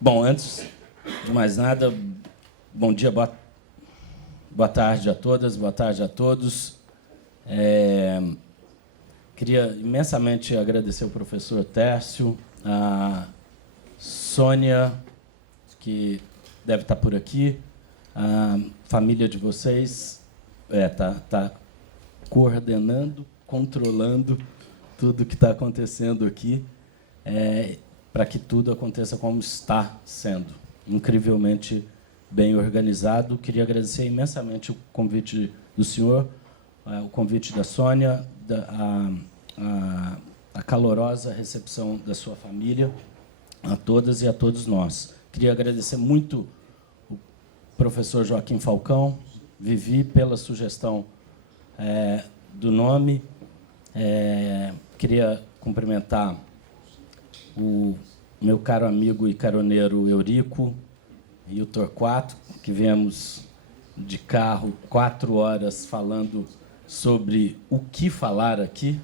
Bom, antes de mais nada, bom dia, boa tarde a todas, boa tarde a todos. Queria imensamente agradecer ao professor Tércio, a Sônia, que deve estar por aqui, a família de vocês está coordenando, controlando tudo que está acontecendo aqui, para que tudo aconteça como está sendo, incrivelmente bem organizado. Queria agradecer imensamente o convite do senhor, o convite da Sônia, a calorosa recepção da sua família, a todas e a todos nós. Queria agradecer muito o professor Joaquim Falcão, Vivi, pela sugestão do nome. Queria cumprimentar o meu caro amigo e caroneiro Eurico e o Torquato, que viemos de carro 4 horas falando sobre o que falar aqui.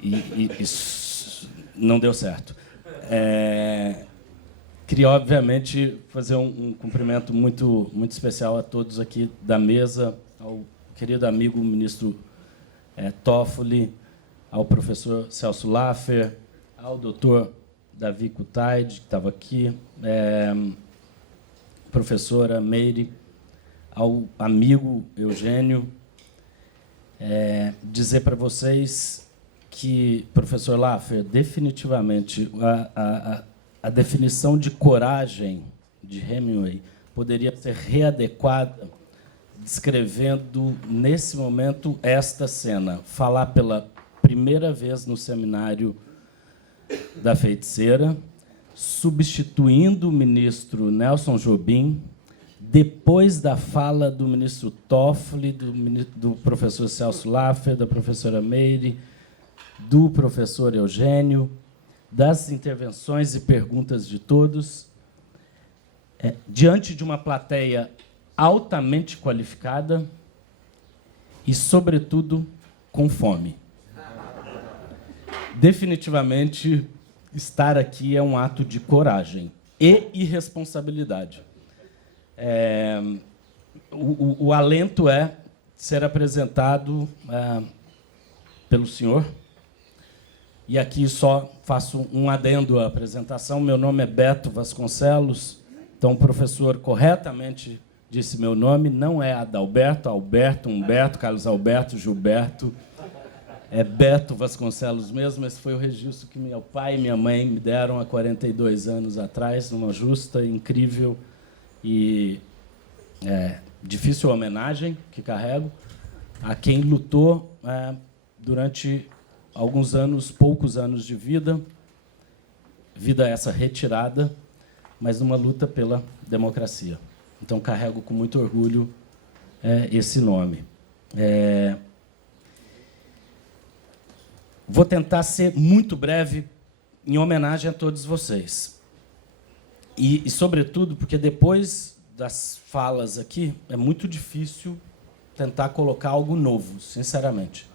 E isso não deu certo. Queria, obviamente, fazer um cumprimento muito especial a todos aqui da mesa, ao querido amigo ministro Toffoli, ao professor Celso Laffer, ao doutor Davi Kutaid, que estava aqui, professora Meire, ao amigo Eugênio, dizer para vocês que, professor Laffer, definitivamente a definição de coragem de Hemingway poderia ser readequada descrevendo, nesse momento, esta cena. Falar pela primeira vez no seminário da feiticeira, substituindo o ministro Nelson Jobim, depois da fala do ministro Toffoli, do professor Celso Laffer, da professora Meire, do professor Eugênio, das intervenções e perguntas de todos, diante de uma plateia altamente qualificada e, sobretudo, com fome. Definitivamente, estar aqui é um ato de coragem e irresponsabilidade. O alento é ser apresentado pelo senhor. E aqui só faço um adendo à apresentação. Meu nome é Beto Vasconcelos. Então, o professor corretamente disse meu nome. Não é Adalberto, Alberto, Humberto, Carlos Alberto, Gilberto. É Beto Vasconcelos mesmo. Esse foi o registro que meu pai e minha mãe me deram há 42 anos atrás, numa justa, incrível e difícil homenagem que carrego a quem lutou durante alguns anos, poucos anos de vida essa retirada, mas numa luta pela democracia. Então, carrego com muito orgulho esse nome. Vou tentar ser muito breve em homenagem a todos vocês. E, sobretudo, porque depois das falas aqui, é muito difícil tentar colocar algo novo, sinceramente.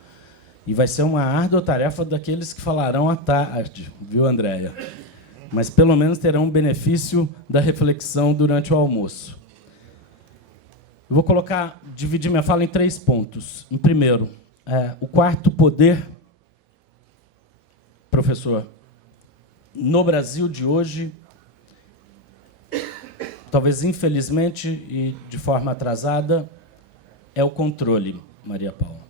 E vai ser uma árdua tarefa daqueles que falarão à tarde, viu, Andréia? Mas, pelo menos, terão o benefício da reflexão durante o almoço. Eu vou dividir minha fala em 3 pontos. Em primeiro, o quarto poder, professor, no Brasil de hoje, talvez infelizmente e de forma atrasada, é o controle, Maria Paula.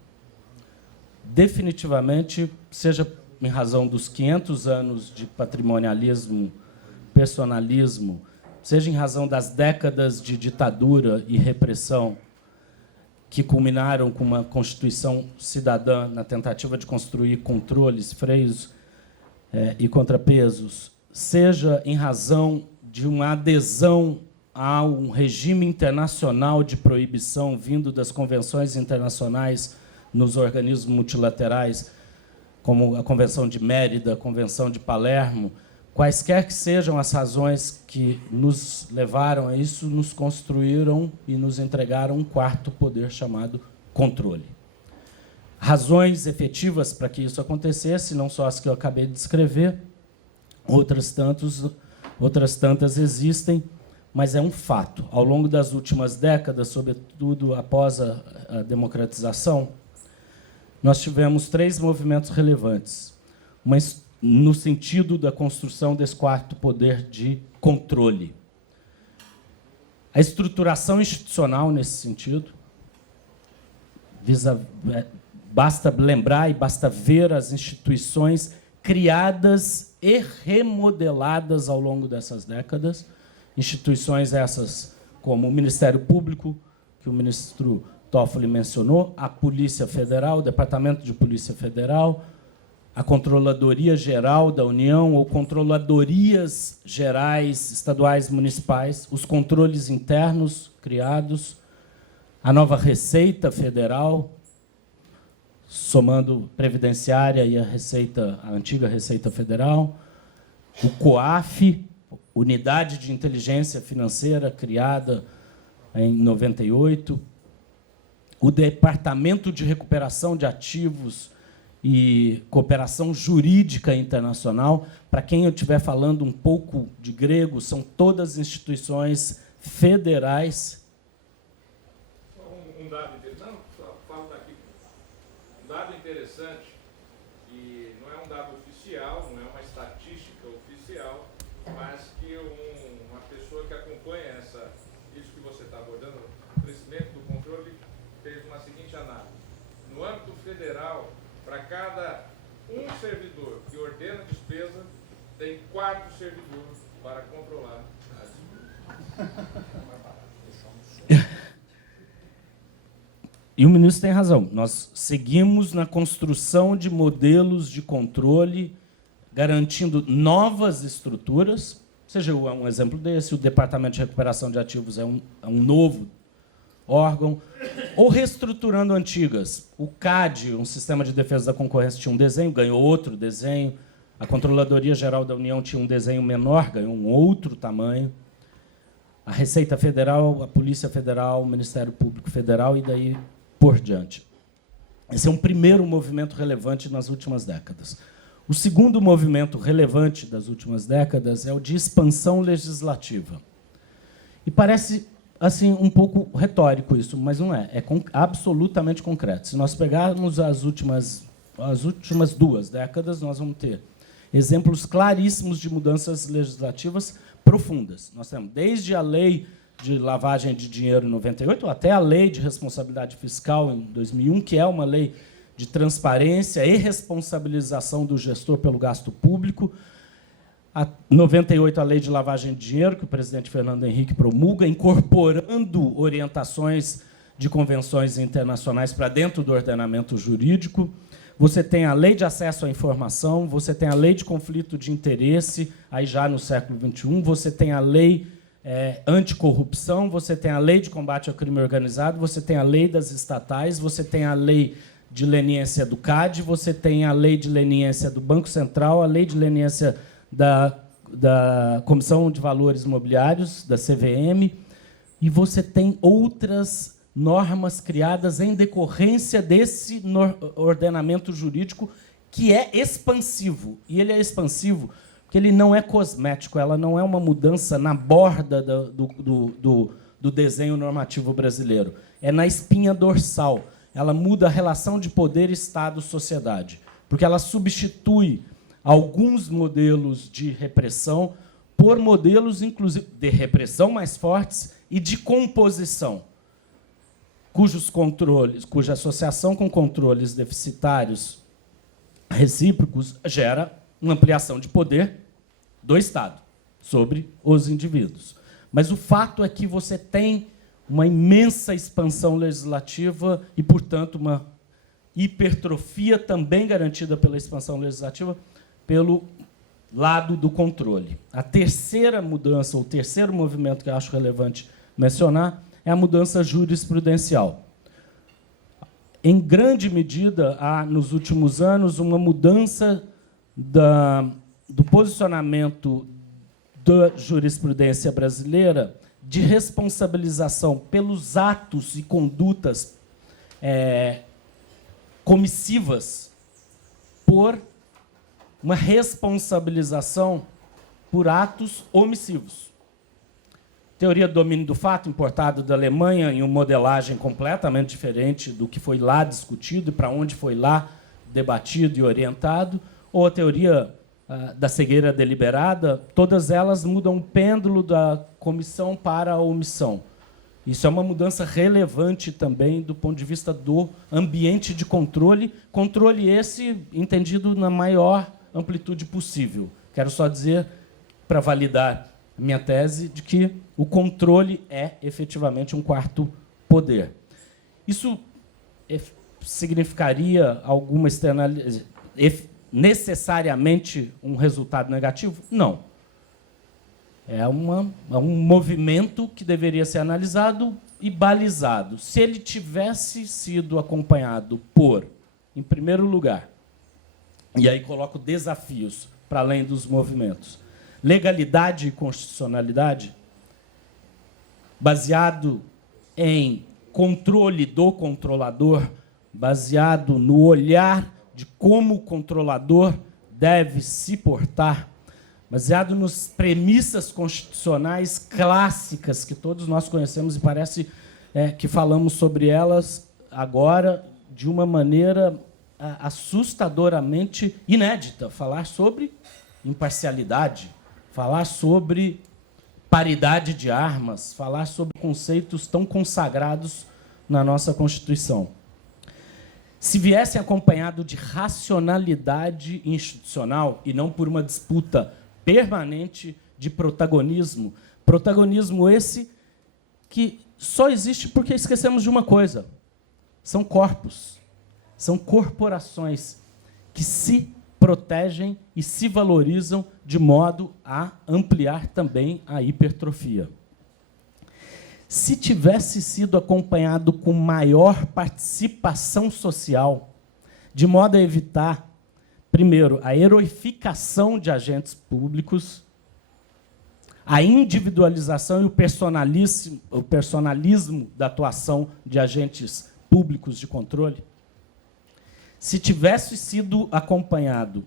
Definitivamente, seja em razão dos 500 anos de patrimonialismo, personalismo, seja em razão das décadas de ditadura e repressão que culminaram com uma Constituição cidadã na tentativa de construir controles, freios e contrapesos, seja em razão de uma adesão a um regime internacional de proibição vindo das convenções internacionais nos organismos multilaterais, como a Convenção de Mérida, a Convenção de Palermo, quaisquer que sejam as razões que nos levaram a isso, nos construíram e nos entregaram um quarto poder chamado controle. Razões efetivas para que isso acontecesse, não só as que eu acabei de descrever, outras tantas existem, mas é um fato. Ao longo das últimas décadas, sobretudo após a democratização, nós tivemos 3 movimentos relevantes, mas no sentido da construção desse quarto poder de controle. A estruturação institucional, nesse sentido, basta lembrar e basta ver as instituições criadas e remodeladas ao longo dessas décadas. Instituições essas como o Ministério Público, que o ministro Toffoli mencionou, a Polícia Federal, o Departamento de Polícia Federal, a Controladoria Geral da União ou Controladorias Gerais Estaduais Municipais, os controles internos criados, a nova Receita Federal, somando previdenciária e a antiga Receita Federal, o COAF, Unidade de Inteligência Financeira, criada em 98, o Departamento de Recuperação de Ativos e Cooperação Jurídica Internacional. Para quem eu estiver falando um pouco de grego, são todas instituições federais. Um dado interessante, um dado interessante, e não é um dado oficial, não é uma estatística oficial, mas que uma pessoa que acompanha isso que você está abordando, o crescimento do controle, fez uma seguinte análise. No âmbito federal, para cada um servidor que ordena despesa, tem 4 servidores para controlar a despesa. E o ministro tem razão. Nós seguimos na construção de modelos de controle, garantindo novas estruturas. Seja um exemplo desse, o Departamento de Recuperação de Ativos é um novo órgão, ou reestruturando antigas. O CAD, um Sistema de Defesa da Concorrência, tinha um desenho, ganhou outro desenho. A Controladoria Geral da União tinha um desenho menor, ganhou um outro tamanho. A Receita Federal, a Polícia Federal, o Ministério Público Federal e daí por diante. Esse é um primeiro movimento relevante nas últimas décadas. O segundo movimento relevante das últimas décadas é o de expansão legislativa. E parece assim um pouco retórico isso, mas não é. É absolutamente concreto. Se nós pegarmos as últimas 2 décadas, nós vamos ter exemplos claríssimos de mudanças legislativas profundas. Nós temos desde a lei de lavagem de dinheiro em 98 até a lei de responsabilidade fiscal em 2001, que é uma lei de transparência e responsabilização do gestor pelo gasto público. A 98, a lei de lavagem de dinheiro, que o presidente Fernando Henrique promulga, incorporando orientações de convenções internacionais para dentro do ordenamento jurídico. Você tem a lei de acesso à informação, você tem a lei de conflito de interesse, aí já no século XXI, você tem a lei anticorrupção, você tem a lei de combate ao crime organizado, você tem a lei das estatais, você tem a lei de leniência do CAD, você tem a lei de leniência do Banco Central, a lei de leniência da Comissão de Valores Imobiliários, da CVM, e você tem outras normas criadas em decorrência desse ordenamento jurídico que é expansivo. E ele é expansivo porque ele não é cosmético, ela não é uma mudança na borda do desenho normativo brasileiro. É na espinha dorsal. Ela muda a relação de poder, Estado, sociedade, porque ela substitui alguns modelos de repressão por modelos, inclusive, de repressão mais fortes e de composição, cuja associação com controles deficitários recíprocos gera uma ampliação de poder do Estado sobre os indivíduos. Mas o fato é que você tem uma imensa expansão legislativa e, portanto, uma hipertrofia também garantida pela expansão legislativa pelo lado do controle. A terceira mudança, o terceiro movimento que eu acho relevante mencionar, é a mudança jurisprudencial. Em grande medida, há, nos últimos anos, uma mudança do posicionamento da jurisprudência brasileira de responsabilização pelos atos e condutas comissivas por uma responsabilização por atos omissivos. Teoria do domínio do fato, importada da Alemanha, em uma modelagem completamente diferente do que foi lá discutido e para onde foi lá debatido e orientado, ou a teoria da cegueira deliberada, todas elas mudam o pêndulo da comissão para a omissão. Isso é uma mudança relevante também do ponto de vista do ambiente de controle, controle esse entendido na maior amplitude possível. Quero só dizer, para validar a minha tese, de que o controle é efetivamente um quarto poder. Isso significaria alguma externalidade, necessariamente um resultado negativo? Não. É um movimento que deveria ser analisado e balizado. Se ele tivesse sido acompanhado por, em primeiro lugar, e aí coloco desafios para além dos movimentos, legalidade e constitucionalidade, baseado em controle do controlador, baseado no olhar de como o controlador deve se portar, baseado nas premissas constitucionais clássicas que todos nós conhecemos e parece que falamos sobre elas agora de uma maneira assustadoramente inédita. Falar sobre imparcialidade, falar sobre paridade de armas, falar sobre conceitos tão consagrados na nossa Constituição. Se viessem acompanhado de racionalidade institucional e não por uma disputa permanente de protagonismo, protagonismo esse que só existe porque esquecemos de uma coisa: são corpos, são corporações que se protegem e se valorizam de modo a ampliar também a hipertrofia. Se tivesse sido acompanhado com maior participação social, de modo a evitar, primeiro, a heroificação de agentes públicos, a individualização e o personalismo da atuação de agentes públicos de controle, se tivesse sido acompanhado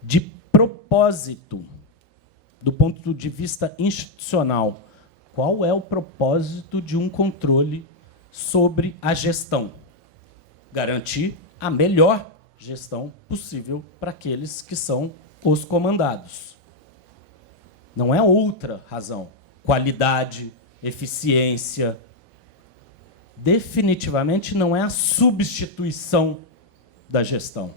de propósito, do ponto de vista institucional, qual é o propósito de um controle sobre a gestão? Garantir a melhor gestão possível para aqueles que são os comandados. Não é outra razão. Qualidade, eficiência. Definitivamente não é a substituição da gestão.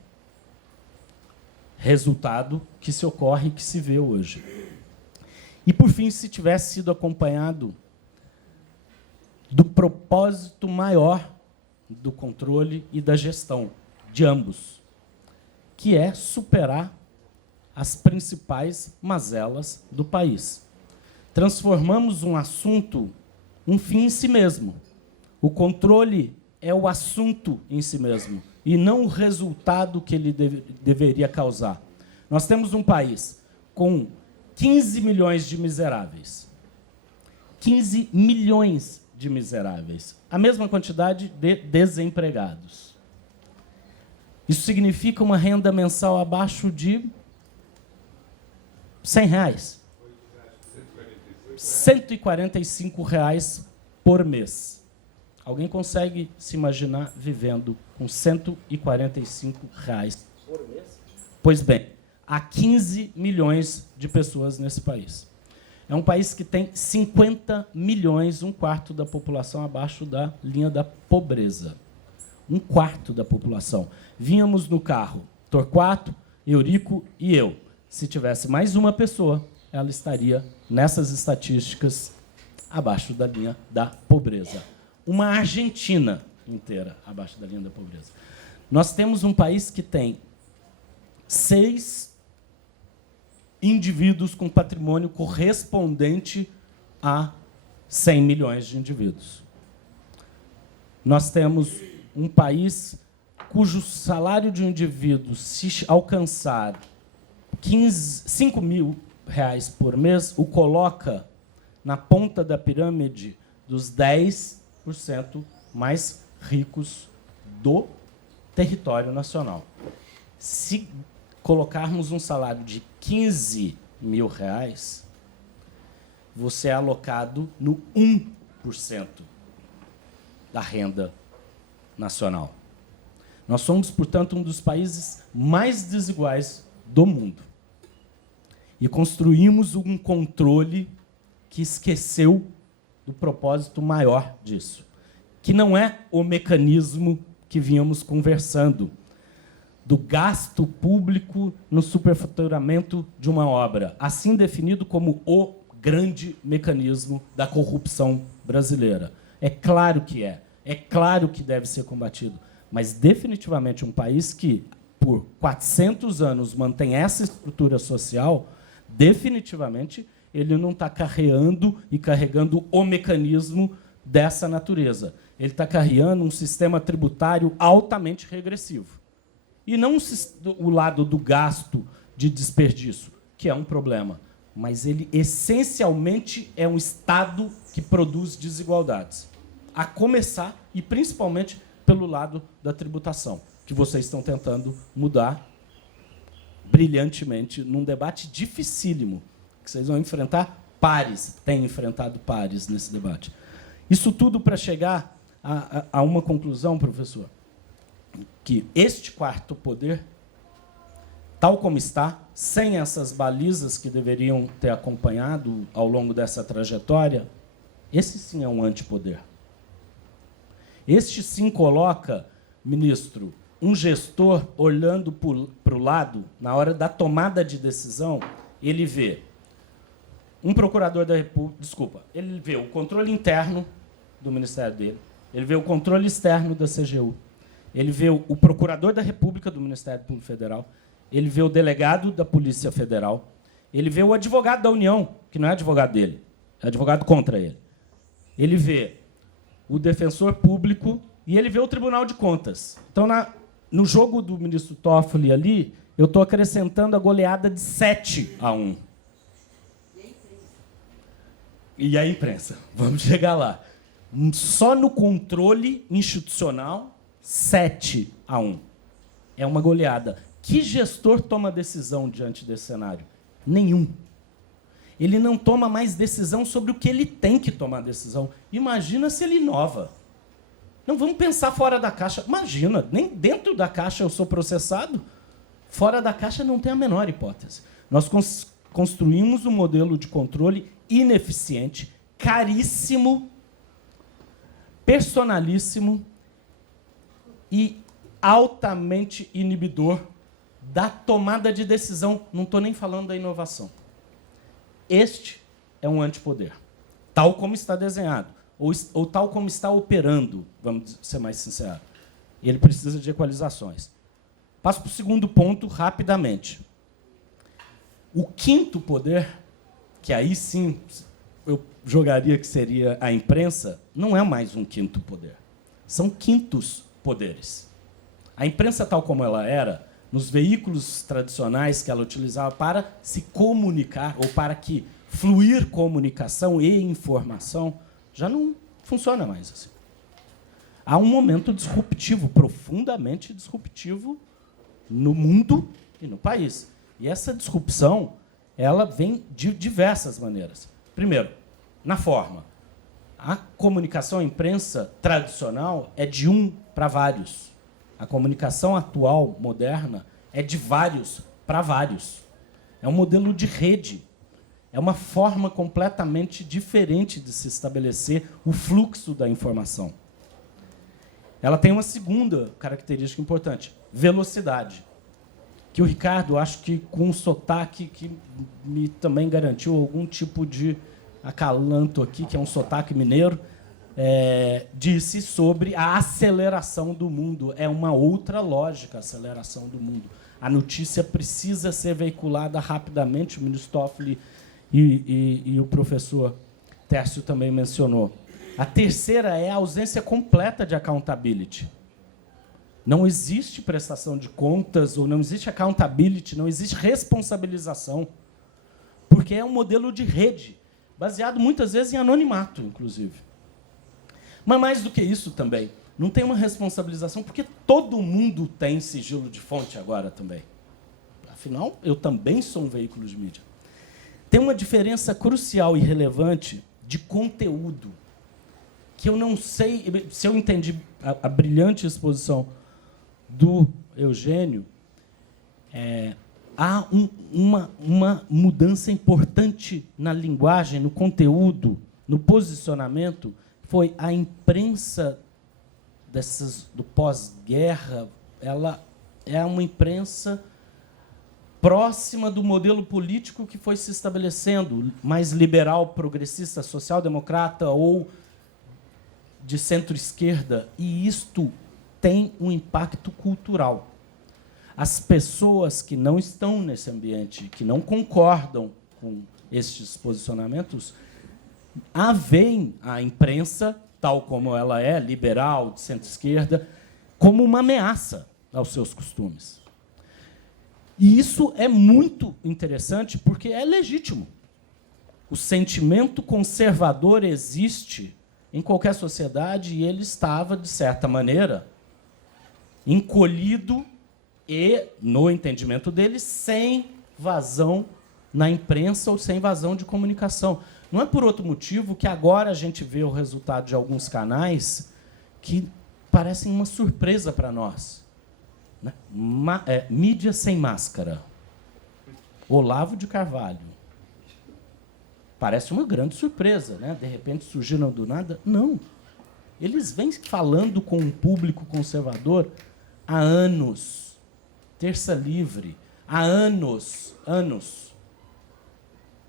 Resultado que se ocorre e que se vê hoje. E, por fim, se tivesse sido acompanhado do propósito maior do controle e da gestão, de ambos, que é superar as principais mazelas do país. Transformamos um assunto, um fim em si mesmo. O controle é o assunto em si mesmo, e não o resultado que ele deveria causar. Nós temos um país com 15 milhões de miseráveis. 15 milhões de miseráveis. A mesma quantidade de desempregados. Isso significa uma renda mensal abaixo de R$100. R$145 por mês. Alguém consegue se imaginar vivendo com R$145 por mês? Pois bem, há 15 milhões de pessoas nesse país. É um país que tem 50 milhões, um quarto da população abaixo da linha da pobreza. Um quarto da população. Vínhamos no carro, Torquato, Eurico e eu. Se tivesse mais uma pessoa, ela estaria nessas estatísticas abaixo da linha da pobreza. Uma Argentina inteira abaixo da linha da pobreza. Nós temos um país que tem 6 indivíduos com patrimônio correspondente a 100 milhões de indivíduos. Nós temos um país cujo salário de um indivíduo, se alcançar R$5.000 por mês, o coloca na ponta da pirâmide dos 10% mais ricos do território nacional. Se colocarmos um salário de R$15 R$1.000, você é alocado no 1% da renda nacional. Nós somos, portanto, um dos países mais desiguais do mundo. E construímos um controle que esqueceu do propósito maior disso, que não é o mecanismo que vínhamos conversando, do gasto público no superfaturamento de uma obra, assim definido como o grande mecanismo da corrupção brasileira. É claro que é claro que deve ser combatido, mas definitivamente um país que, por 400 anos, mantém essa estrutura social, definitivamente ele não está carregando o mecanismo dessa natureza. Ele está carregando um sistema tributário altamente regressivo. E não o lado do gasto de desperdício, que é um problema, mas ele essencialmente é um Estado que produz desigualdades. A começar, e principalmente, pelo lado da tributação, que vocês estão tentando mudar brilhantemente num debate dificílimo, que vocês vão enfrentar pares, têm enfrentado pares nesse debate. Isso tudo para chegar a uma conclusão, professor, que este quarto poder, tal como está, sem essas balizas que deveriam ter acompanhado ao longo dessa trajetória, esse sim é um antipoder. Este sim coloca, ministro, um gestor olhando para o lado, na hora da tomada de decisão, ele vê um procurador da República, ele vê o controle interno do ministério dele, ele vê o controle externo da CGU, ele vê o procurador da República do Ministério Público Federal, ele vê o delegado da Polícia Federal, ele vê o advogado da União, que não é advogado dele, é advogado contra ele. Ele vê o defensor público e ele vê o Tribunal de Contas. Então, no jogo do ministro Toffoli ali, eu estou acrescentando a goleada de 7-1. E a imprensa? Vamos chegar lá. Só no controle institucional, 7-1. É uma goleada. Que gestor toma decisão diante desse cenário? Nenhum. Ele não toma mais decisão sobre o que ele tem que tomar decisão. Imagina se ele inova. Não vamos pensar fora da caixa. Imagina, nem dentro da caixa eu sou processado. Fora da caixa não tem a menor hipótese. Nós construímos um modelo de controle ineficiente, caríssimo, personalíssimo e altamente inibidor da tomada de decisão. Não estou nem falando da inovação. Este é um antipoder, tal como está desenhado, ou tal como está operando, vamos ser mais sinceros. Ele precisa de equalizações. Passo para o segundo ponto, rapidamente. O quinto poder, que aí sim eu jogaria que seria a imprensa, não é mais um quinto poder. São quintos poderes. A imprensa, tal como ela era, nos veículos tradicionais que ela utilizava para se comunicar, ou para que fluir comunicação e informação, já não funciona mais assim. Há um momento disruptivo, profundamente disruptivo, no mundo e no país. E essa disrupção, ela vem de diversas maneiras. Primeiro, na forma. A comunicação, a imprensa tradicional é de um para vários. A comunicação atual, moderna, é de vários para vários. É um modelo de rede. É uma forma completamente diferente de se estabelecer o fluxo da informação. Ela tem uma segunda característica importante, velocidade. Que o Ricardo, acho que com um sotaque que me também garantiu algum tipo de acalanto aqui, que é um sotaque mineiro, disse sobre a aceleração do mundo. É uma outra lógica a aceleração do mundo. A notícia precisa ser veiculada rapidamente, o ministro Toffoli e o professor Tércio também mencionou. A terceira é a ausência completa de accountability. Não existe prestação de contas, ou não existe accountability, não existe responsabilização, porque é um modelo de rede, baseado muitas vezes em anonimato, inclusive. Mas mais do que isso também, não tem uma responsabilização, porque todo mundo tem sigilo de fonte agora também. Afinal, eu também sou um veículo de mídia. tem uma diferença crucial e relevante de conteúdo, que eu não sei se eu entendi a brilhante exposição do Eugênio. Há uma mudança importante na linguagem, no conteúdo, no posicionamento. Foi a imprensa do pós-guerra, ela é uma imprensa próxima do modelo político que foi se estabelecendo, mais liberal, progressista, social-democrata ou de centro-esquerda, e isto tem um impacto cultural. As pessoas que não estão nesse ambiente, que não concordam com estes posicionamentos, veem a imprensa, tal como ela é, liberal, de centro-esquerda, como uma ameaça aos seus costumes. E isso é muito interessante, porque é legítimo. O sentimento conservador existe em qualquer sociedade e ele estava, de certa maneira, encolhido e, no entendimento dele, sem vazão na imprensa ou sem vazão de comunicação. Não é por outro motivo que agora a gente vê o resultado de alguns canais que parecem uma surpresa para nós. Né? Mídia sem máscara. Olavo de Carvalho. Parece uma grande surpresa, né? De repente surgiram do nada. Não. Eles vêm falando com um público conservador há anos. Terça Livre, há anos.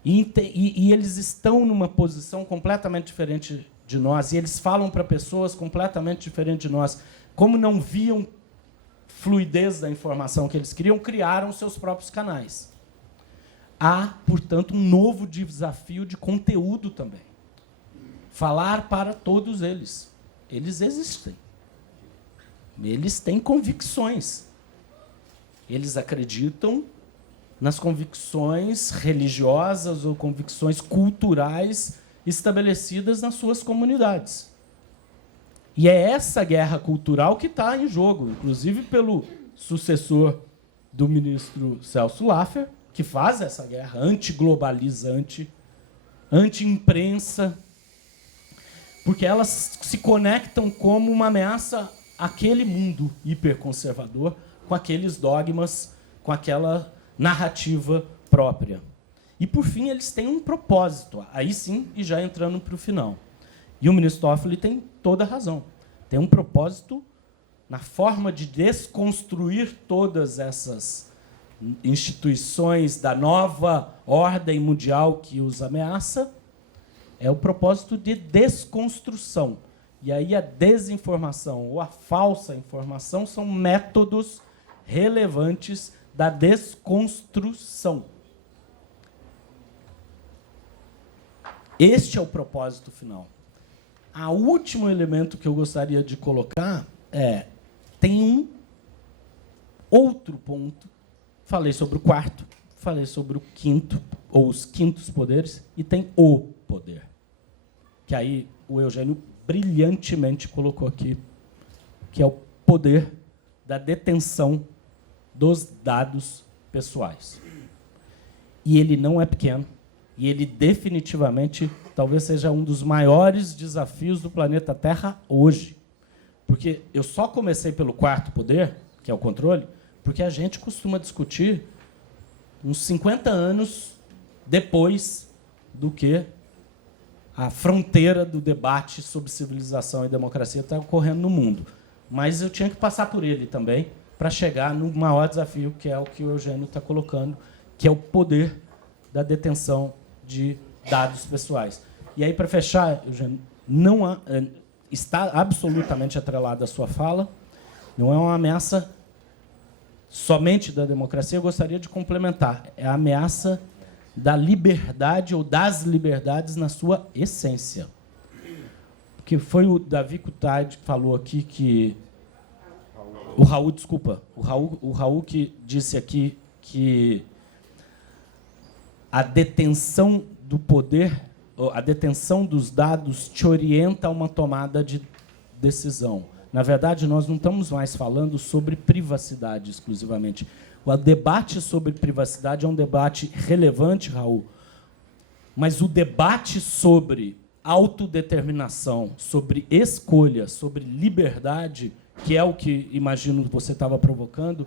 E eles estão numa posição completamente diferente de nós, e eles falam para pessoas completamente diferentes de nós. Como não viam fluidez da informação que eles queriam, criaram seus próprios canais. Há, portanto, um novo desafio de conteúdo também. Falar para todos eles. Eles existem. Eles têm convicções. Eles acreditam nas convicções religiosas ou convicções culturais estabelecidas nas suas comunidades. E é essa guerra cultural que está em jogo, inclusive pelo sucessor do ministro Celso Laffer, que faz essa guerra antiglobalizante, anti-imprensa, porque elas se conectam como uma ameaça àquele mundo hiperconservador, com aqueles dogmas, com aquela narrativa própria. E, por fim, eles têm um propósito, aí sim, e já entrando para o final. E o ministro Toffoli tem toda a razão. Tem um propósito na forma de desconstruir todas essas instituições da nova ordem mundial que os ameaça. É o propósito de desconstrução. E aí a desinformação ou a falsa informação são métodos relevantes da desconstrução. Este é o propósito final. O último elemento que eu gostaria de colocar tem um outro ponto. Falei sobre o quarto, falei sobre o quinto, ou os quintos poderes, e tem o poder. Que aí o Eugênio brilhantemente colocou aqui, que é o poder da detenção dos dados pessoais. E ele não é pequeno, e ele definitivamente talvez seja um dos maiores desafios do planeta Terra hoje. Porque eu só comecei pelo quarto poder, que é o controle, porque a gente costuma discutir uns 50 anos depois do que a fronteira do debate sobre civilização e democracia está ocorrendo no mundo. Mas eu tinha que passar por ele também para chegar no maior desafio, que é o que o Eugênio está colocando, que é o poder da detenção de dados pessoais. E aí, para fechar, Eugênio, está absolutamente atrelada à sua fala, não é uma ameaça somente da democracia, eu gostaria de complementar. É a ameaça da liberdade ou das liberdades na sua essência. Porque foi o Davi Kuttaid que falou aqui que... O Raul que disse aqui que a detenção do poder, a detenção dos dados te orienta a uma tomada de decisão. Na verdade, nós não estamos mais falando sobre privacidade exclusivamente. O debate sobre privacidade é um debate relevante, Raul, Mas o debate sobre autodeterminação, sobre escolha, sobre liberdade, que é o que imagino que você estava provocando,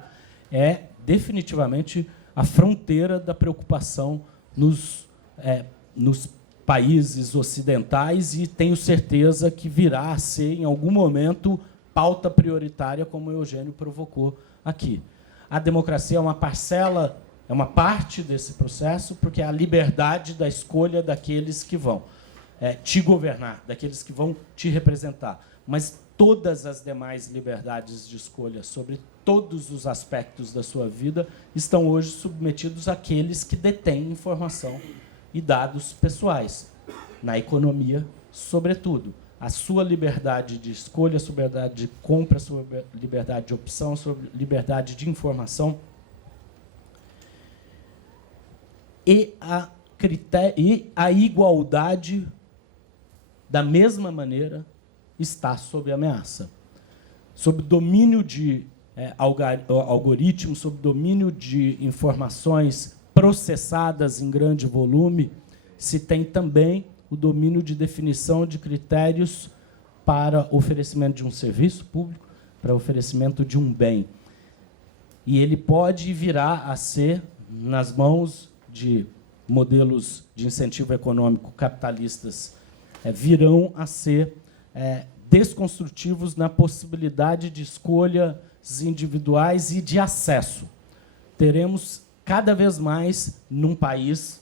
é definitivamente a fronteira da preocupação nos países ocidentais, e tenho certeza que virá a ser, em algum momento, pauta prioritária, como o Eugênio provocou aqui. A democracia é uma parcela, é uma parte desse processo, porque é a liberdade da escolha daqueles que vão te governar, daqueles que vão te representar. Mas todas as demais liberdades de escolha sobre todos os aspectos da sua vida estão hoje submetidos àqueles que detêm informação e dados pessoais. Na economia, sobretudo. A sua liberdade de escolha, a sua liberdade de compra, a sua liberdade de opção, a sua liberdade de informação. E a igualdade, da mesma maneira, está sob ameaça. Sob domínio de algoritmos, sob domínio de informações processadas em grande volume, se tem também o domínio de definição de critérios para oferecimento de um serviço público, para oferecimento de um bem. E ele pode virar a ser, nas mãos de modelos de incentivo econômico capitalistas, virão a ser desconstrutivos na possibilidade de escolhas individuais e de acesso. Teremos, cada vez mais, num país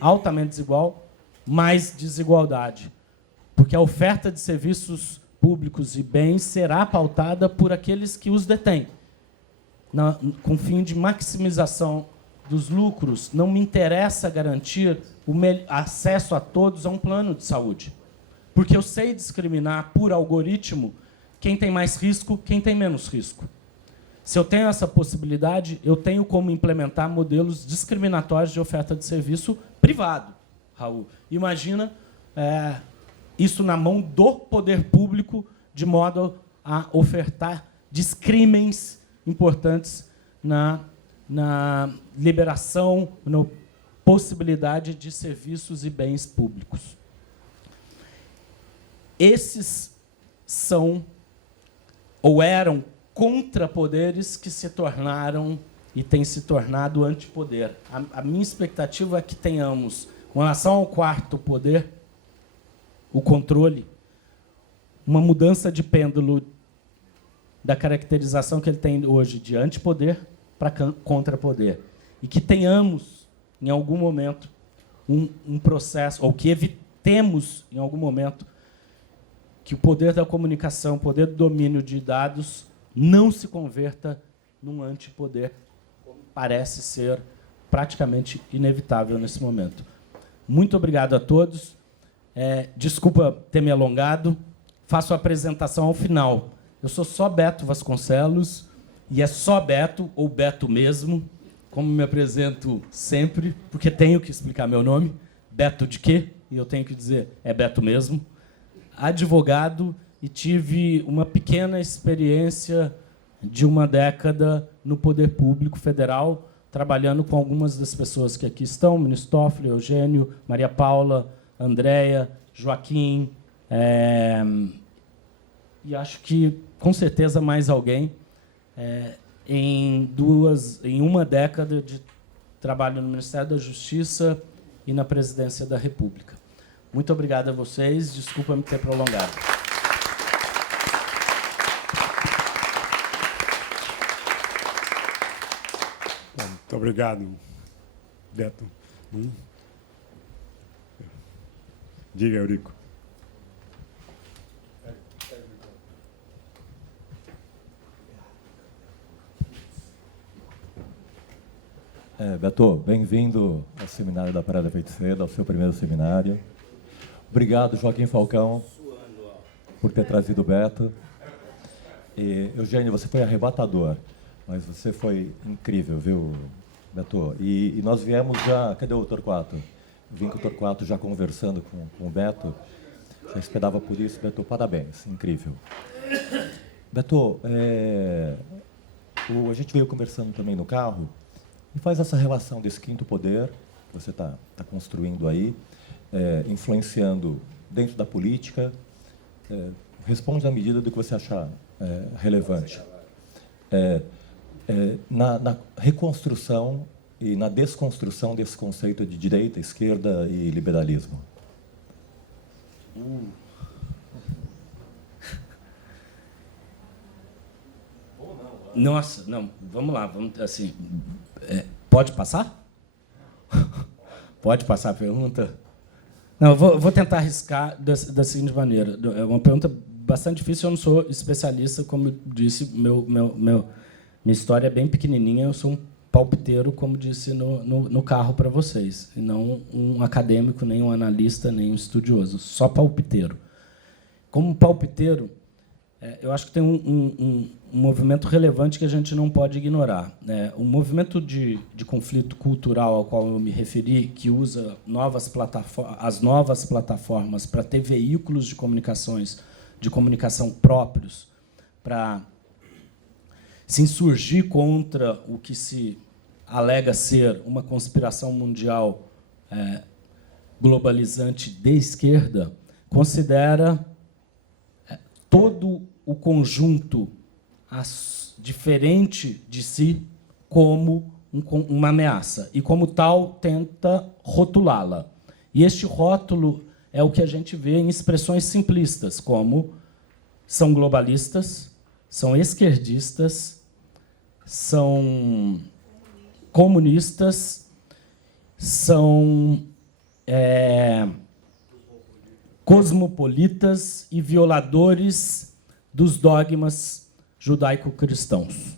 altamente desigual, mais desigualdade, porque a oferta de serviços públicos e bens será pautada por aqueles que os detêm, com fim de maximização dos lucros. Não me interessa garantir o acesso a todos a um plano de saúde, porque eu sei discriminar por algoritmo quem tem mais risco, quem tem menos risco. Se eu tenho essa possibilidade, eu tenho como implementar modelos discriminatórios de oferta de serviço privado, Raul. Imagina isso na mão do poder público, de modo a ofertar discrímenes importantes na liberação, na possibilidade de serviços e bens públicos. Esses são, ou eram, contrapoderes que se tornaram e têm se tornado antipoder. A minha expectativa é que tenhamos, com relação ao quarto poder, o controle, uma mudança de pêndulo da caracterização que ele tem hoje de antipoder para contrapoder. E que tenhamos, em algum momento, um processo, ou que evitemos, em algum momento, que o poder da comunicação, o poder do domínio de dados, não se converta num antipoder, como parece ser praticamente inevitável nesse momento. Muito obrigado a todos. Desculpa ter me alongado. Faço a apresentação ao final. Eu sou só Beto Vasconcelos, e é só Beto, ou Beto mesmo, como me apresento sempre, porque tenho que explicar meu nome. Beto de quê? E eu tenho que dizer, é Beto mesmo. Advogado, e tive uma pequena experiência de uma década no poder público federal, trabalhando com algumas das pessoas que aqui estão, Ministro Toffoli, Eugênio, Maria Paula, Andréia, Joaquim, e acho que, com certeza, mais alguém, em uma década de trabalho no Ministério da Justiça e na Presidência da República. Muito obrigado a vocês, desculpa me ter prolongado. Muito obrigado, Beto. Diga, Eurico. Beto, bem-vindo ao seminário da Parada Feiticeira, ao seu primeiro seminário. Obrigado, Joaquim Falcão, por ter trazido o Beto. E, Eugênio, você foi arrebatador, mas você foi incrível, viu, Beto? E nós viemos já... Cadê o Torquato? Vim com o Torquato já conversando com o Beto. Já esperava por isso. Beto, parabéns, incrível. Beto, a gente veio conversando também no carro e faz essa relação desse quinto poder, que você está construindo aí, influenciando dentro da política. Responde na medida do que você achar relevante. Na reconstrução e na desconstrução desse conceito de direita, esquerda e liberalismo. Nossa, não, vamos lá, vamos assim. Pode passar? Pode passar a pergunta? Não, eu vou tentar arriscar da seguinte maneira. É uma pergunta bastante difícil, eu não sou especialista, como eu disse, minha história é bem pequenininha, eu sou um palpiteiro, como disse no carro para vocês, e não um acadêmico, nem um analista, nem um estudioso, só palpiteiro. Como palpiteiro, eu acho que tem um movimento relevante que a gente não pode ignorar. O movimento de conflito cultural ao qual eu me referi, que usa as novas plataformas para ter veículos de comunicação próprios, para se insurgir contra o que se alega ser uma conspiração mundial globalizante de esquerda, considera todo o conjunto diferente de si como uma ameaça e, como tal, tenta rotulá-la. E este rótulo é o que a gente vê em expressões simplistas, como são globalistas, são esquerdistas, são comunistas, são cosmopolitas e violadores dos dogmas judaico-cristãos.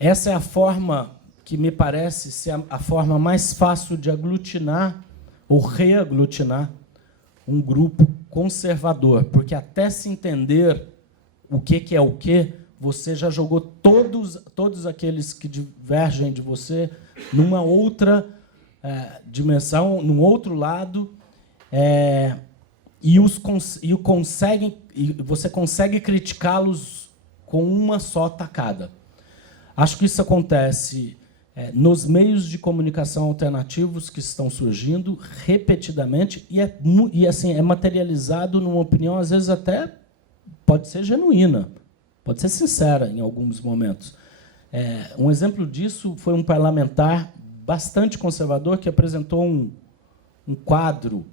Essa é a forma que me parece ser a forma mais fácil de aglutinar ou reaglutinar um grupo conservador, porque até se entender o que é o que, você já jogou todos aqueles que divergem de você numa outra dimensão, num outro lado, e você consegue criticá-los com uma só tacada. Acho que isso acontece nos meios de comunicação alternativos que estão surgindo repetidamente e assim, é materializado numa opinião, às vezes até pode ser genuína, pode ser sincera em alguns momentos. Um exemplo disso foi um parlamentar bastante conservador que apresentou um quadro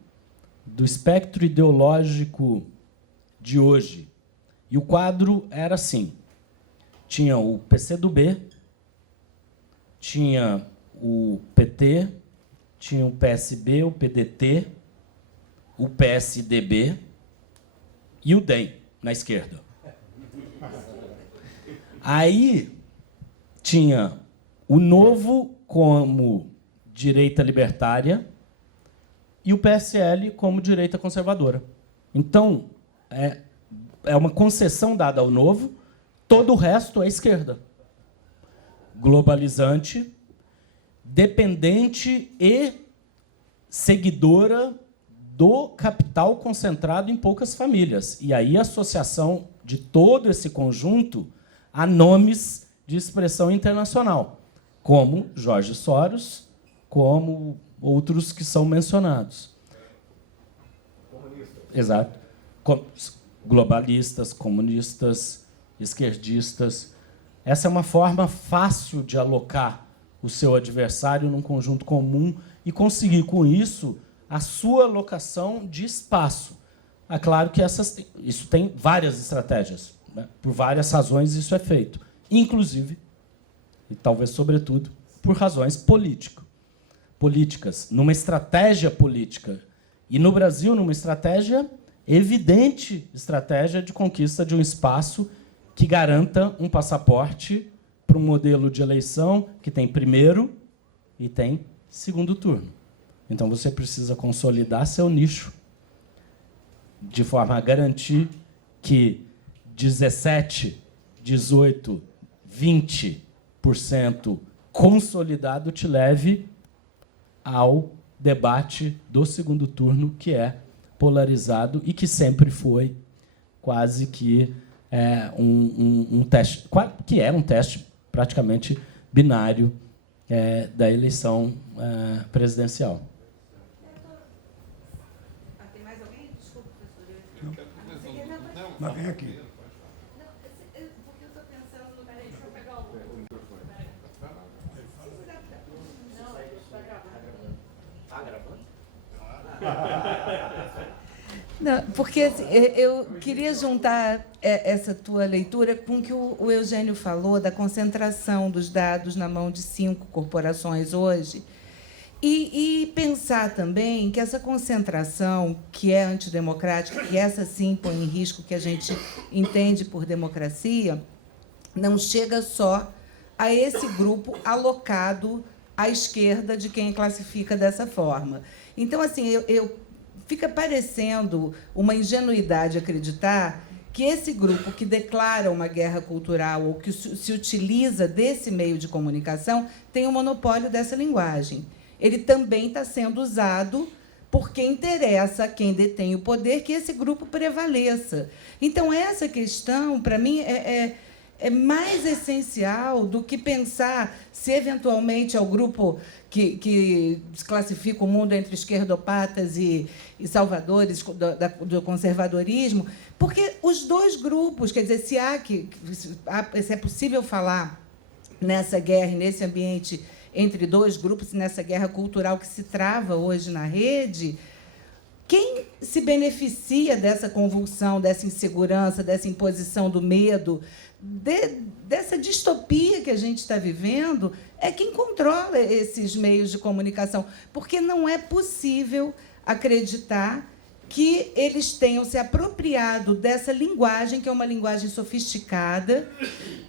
do espectro ideológico de hoje. E o quadro era assim: tinha o PCdoB, tinha o PT, tinha o PSB, o PDT, o PSDB e o DEM, na esquerda. Aí tinha o Novo como direita libertária e o PSL como direita conservadora. Então, é uma concessão dada ao Novo, todo o resto é esquerda. Globalizante, dependente e seguidora do capital concentrado em poucas famílias. E aí a associação de todo esse conjunto a nomes de expressão internacional, como Jorge Soros, como outros que são mencionados. Comunistas. Exato. Globalistas, comunistas, esquerdistas. Essa é uma forma fácil de alocar o seu adversário num conjunto comum e conseguir, com isso, a sua alocação de espaço. É claro que isso tem várias estratégias, né? Por várias razões isso é feito. Inclusive, e talvez sobretudo, por razões políticas, numa estratégia política. E no Brasil, numa evidente estratégia de conquista de um espaço que garanta um passaporte para um modelo de eleição que tem primeiro e tem segundo turno. Então, você precisa consolidar seu nicho de forma a garantir que 17, 18, 20% consolidado te leve ao debate do segundo turno, que é polarizado e que sempre foi quase que um teste, que é um teste praticamente binário da eleição presidencial. Tem mais alguém? Desculpa, professora. Mas vem aqui. Não, porque eu estou pensando no... Peraí, deixa eu pegar o microfone. Não, está gravando. Está gravando? Não, porque assim, eu queria juntar essa tua leitura com o que o Eugênio falou da concentração dos dados na mão de 5 corporações hoje e pensar também que essa concentração, que é antidemocrática, e essa sim põe em risco o que a gente entende por democracia, não chega só a esse grupo alocado à esquerda de quem classifica dessa forma. Então, assim, fica parecendo uma ingenuidade acreditar que esse grupo que declara uma guerra cultural ou que se utiliza desse meio de comunicação tem o monopólio dessa linguagem. Ele também está sendo usado porque interessa a quem detém o poder que esse grupo prevaleça. Então, essa questão, para mim, é mais essencial do que pensar se, eventualmente, é o grupo que classifica o mundo entre esquerdopatas e salvadores do conservadorismo, porque os dois grupos, quer dizer, se é possível falar nessa guerra, nesse ambiente entre dois grupos, nessa guerra cultural que se trava hoje na rede, quem se beneficia dessa convulsão, dessa insegurança, dessa imposição do medo, dessa distopia que a gente está vivendo, é quem controla esses meios de comunicação. Porque não é possível acreditar que eles tenham se apropriado dessa linguagem, que é uma linguagem sofisticada,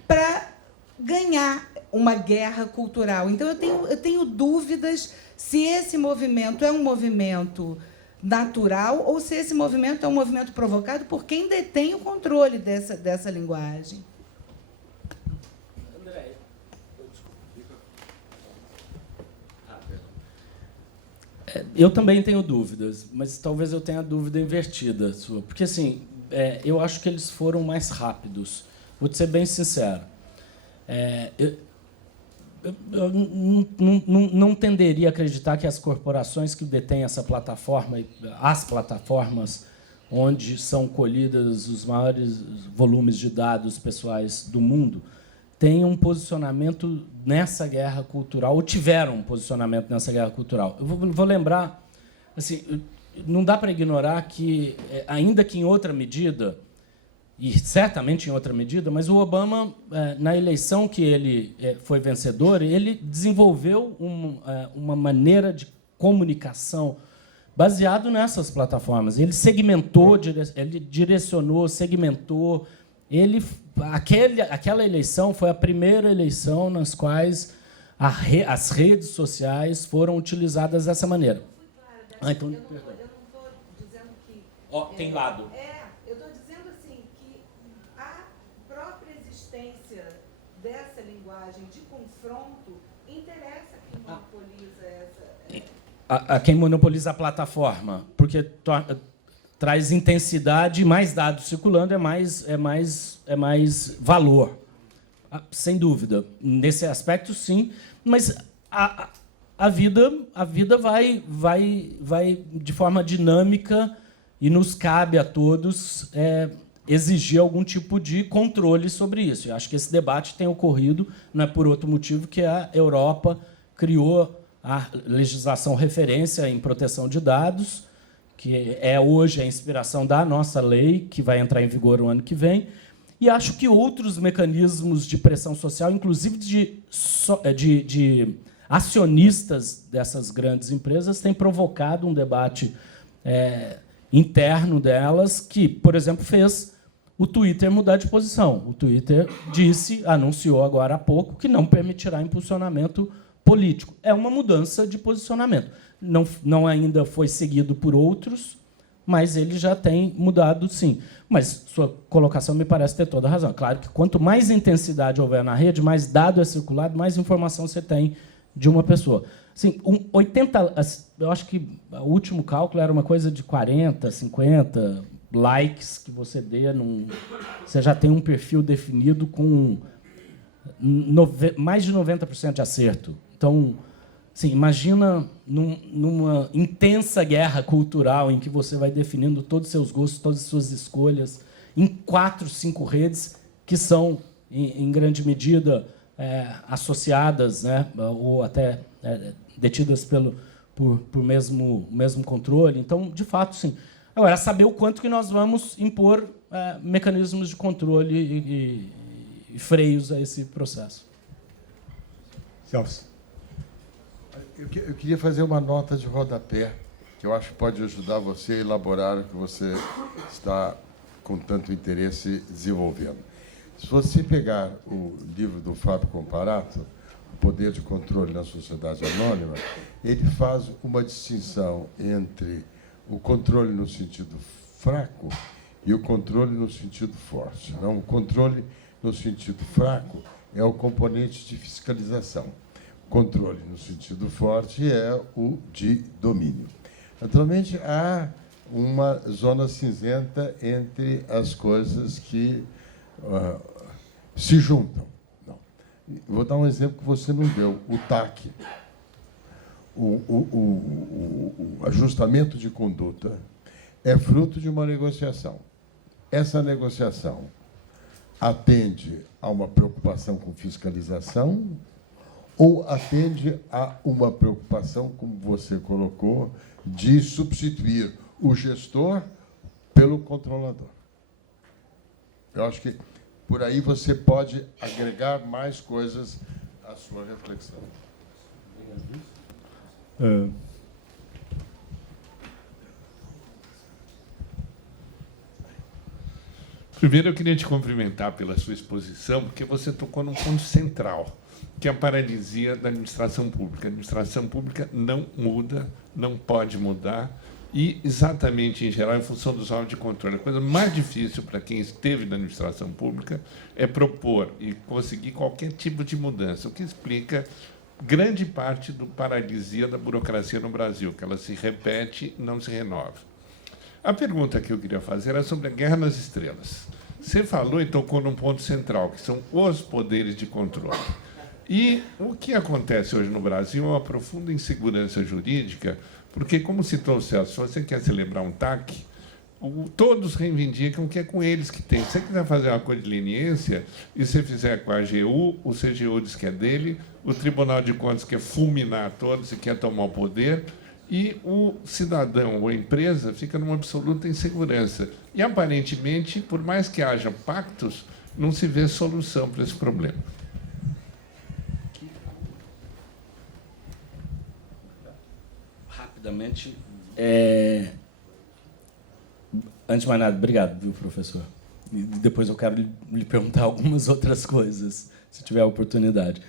para ganhar uma guerra cultural. Então, eu tenho dúvidas se esse movimento é um movimento natural ou se esse movimento é um movimento provocado por quem detém o controle dessa linguagem. Eu também tenho dúvidas, mas talvez eu tenha a dúvida invertida sua. Porque, assim, eu acho que eles foram mais rápidos. Vou te ser bem sincero. Eu não tenderia a acreditar que as corporações que detêm essa plataforma, as plataformas onde são colhidos os maiores volumes de dados pessoais do mundo, tenham um posicionamento nessa guerra cultural, ou tiveram um posicionamento nessa guerra cultural. Eu vou lembrar, assim, não dá para ignorar que, ainda que em outra medida, e certamente em outra medida, mas o Obama, na eleição que ele foi vencedor, ele desenvolveu uma maneira de comunicação baseado nessas plataformas. Ele segmentou, ele direcionou, segmentou. Aquela eleição foi a primeira eleição nas quais as redes sociais foram utilizadas dessa maneira. Então, eu não estou dizendo que... tem lado. Eu estou dizendo assim que a própria existência dessa linguagem de confronto interessa quem monopoliza essa... A quem monopoliza a plataforma, porque traz intensidade, mais dados circulando, é mais valor. Sem dúvida. Nesse aspecto, sim, mas a vida vai de forma dinâmica e nos cabe a todos exigir algum tipo de controle sobre isso. Eu acho que esse debate tem ocorrido, não é por outro motivo que a Europa criou a legislação referência em proteção de dados, que é hoje a inspiração da nossa lei, que vai entrar em vigor o ano que vem, e acho que outros mecanismos de pressão social, inclusive de acionistas dessas grandes empresas, têm provocado um debate interno delas, que, por exemplo, fez o Twitter mudar de posição. O Twitter anunciou agora há pouco, que não permitirá impulsionamento político. É uma mudança de posicionamento. Não ainda foi seguido por outros, mas ele já tem mudado, sim. Mas sua colocação me parece ter toda a razão. Claro que quanto mais intensidade houver na rede, mais dado é circulado, mais informação você tem de uma pessoa. Assim, 80, eu acho que o último cálculo era uma coisa de 40, 50 likes que você dê. Você já tem um perfil definido com mais de 90% de acerto. Então, assim, imagina numa intensa guerra cultural em que você vai definindo todos os seus gostos, todas as suas escolhas, em 4, 5 redes que são, em grande medida, associadas, né, ou até detidas por mesmo controle. Então, de fato, sim. Agora, saber o quanto que nós vamos impor mecanismos de controle e freios a esse processo. Celso. Eu queria fazer uma nota de rodapé, que eu acho que pode ajudar você a elaborar o que você está com tanto interesse desenvolvendo. Se você pegar o livro do Fábio Comparato, O Poder de Controle na Sociedade Anônima, ele faz uma distinção entre o controle no sentido fraco e o controle no sentido forte. Não, o controle no sentido fraco é o componente de fiscalização. O controle no sentido forte é o de domínio. Naturalmente, há uma zona cinzenta entre as coisas que se juntam. Não. Vou dar um exemplo que você não deu, o TAC. O ajustamento de conduta é fruto de uma negociação. Essa negociação atende a uma preocupação com fiscalização ou atende a uma preocupação, como você colocou, de substituir o gestor pelo controlador? Eu acho que por aí você pode agregar mais coisas à sua reflexão. Primeiro, eu queria te cumprimentar pela sua exposição, porque você tocou num ponto central, que é a paralisia da administração pública. A administração pública não muda, não pode mudar, e, exatamente, em geral, em função dos órgãos de controle. A coisa mais difícil para quem esteve na administração pública é propor e conseguir qualquer tipo de mudança, o que explica grande parte do paralisia da burocracia no Brasil, que ela se repete, não se renova. A pergunta que eu queria fazer era sobre a Guerra nas Estrelas. Você falou e tocou num ponto central, que são os poderes de controle. E o que acontece hoje no Brasil é uma profunda insegurança jurídica, porque, como citou o Celso, se você quer celebrar um TAC, todos reivindicam que é com eles que tem. Se você quiser fazer uma coisa de leniência, e se fizer com a AGU, o CGU diz que é dele, o Tribunal de Contas quer fulminar todos e quer tomar o poder, e o cidadão ou a empresa fica numa absoluta insegurança. E, aparentemente, por mais que haja pactos, não se vê solução para esse problema. Rapidamente. Antes de mais nada, obrigado, viu, professor? E depois eu quero lhe perguntar algumas outras coisas, se tiver a oportunidade.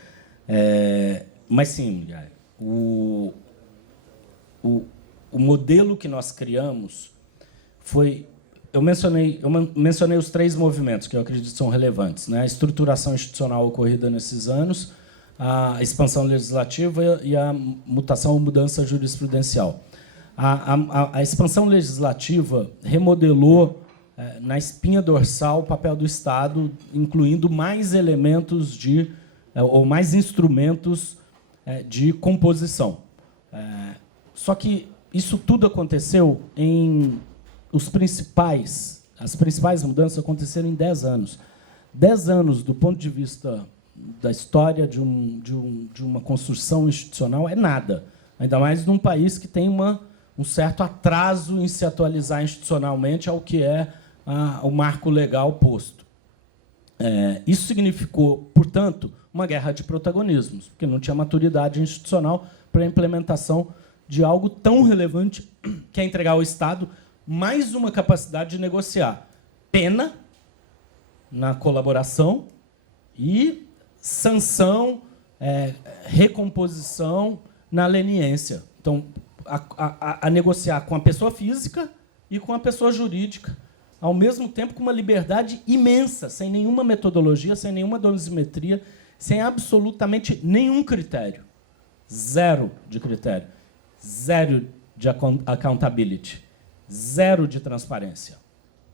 Mas sim, Jair, o modelo que nós criamos foi... Eu mencionei os 3 movimentos que eu acredito que são relevantes, né? A estruturação institucional ocorrida nesses anos, a expansão legislativa e a mutação ou mudança jurisprudencial. A expansão legislativa remodelou, na espinha dorsal, o papel do Estado, incluindo mais elementos ou mais instrumentos de composição. Só que isso tudo aconteceu as principais mudanças aconteceram em 10 anos. 10 anos, do ponto de vista da história de uma construção institucional, é nada. Ainda mais num país que tem um certo atraso em se atualizar institucionalmente ao que é o marco legal posto. Isso significou, portanto, uma guerra de protagonismos, porque não tinha maturidade institucional para a implementação de algo tão relevante, que é entregar ao Estado mais uma capacidade de negociar pena na colaboração e sanção, recomposição na leniência. Então, a negociar com a pessoa física e com a pessoa jurídica, ao mesmo tempo com uma liberdade imensa, sem nenhuma metodologia, sem nenhuma dosimetria, sem absolutamente nenhum critério. Zero de critério. Zero de accountability. Zero de transparência.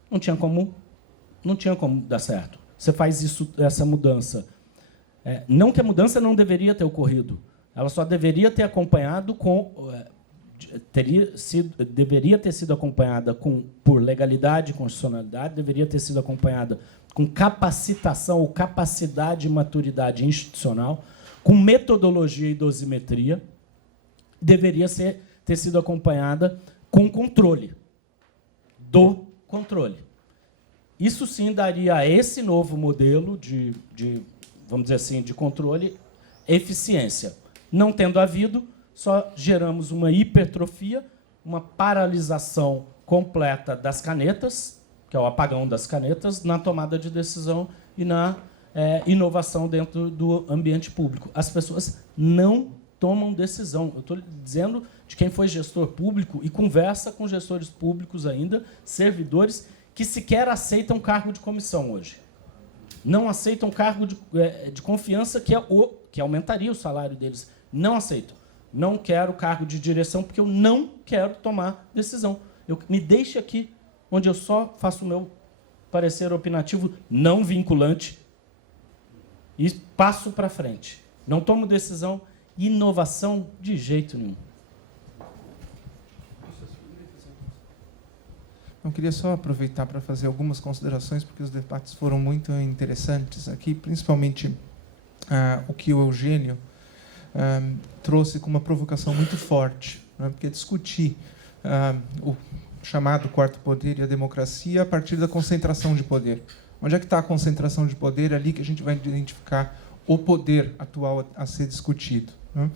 Não tinha como dar certo. Você faz essa mudança Não que a mudança não deveria ter ocorrido, ela só deveria ter acompanhado deveria ter sido acompanhada por legalidade e constitucionalidade, deveria ter sido acompanhada com capacitação ou capacidade e maturidade institucional, com metodologia e dosimetria, deveria ter sido acompanhada com controle, do controle. Isso sim daria a esse novo modelo vamos dizer assim, de controle, eficiência. Não tendo havido, só geramos uma hipertrofia, uma paralisação completa das canetas, que é o apagão das canetas, na tomada de decisão e na inovação dentro do ambiente público. As pessoas não tomam decisão. Eu estou dizendo de quem foi gestor público e conversa com gestores públicos ainda, servidores, que sequer aceitam cargo de comissão hoje. Não aceitam cargo de confiança, que aumentaria o salário deles. Não aceitam. Não quero cargo de direção, porque eu não quero tomar decisão. Me deixe aqui, onde eu só faço o meu parecer opinativo não vinculante e passo para frente. Não tomo decisão, inovação de jeito nenhum. Eu queria só aproveitar para fazer algumas considerações, porque os debates foram muito interessantes aqui, principalmente o que o Eugênio trouxe com uma provocação muito forte, né? Porque discutir o chamado quarto poder e a democracia a partir da concentração de poder. Onde é que está a concentração de poder? É ali que a gente vai identificar o poder atual a ser discutido, né?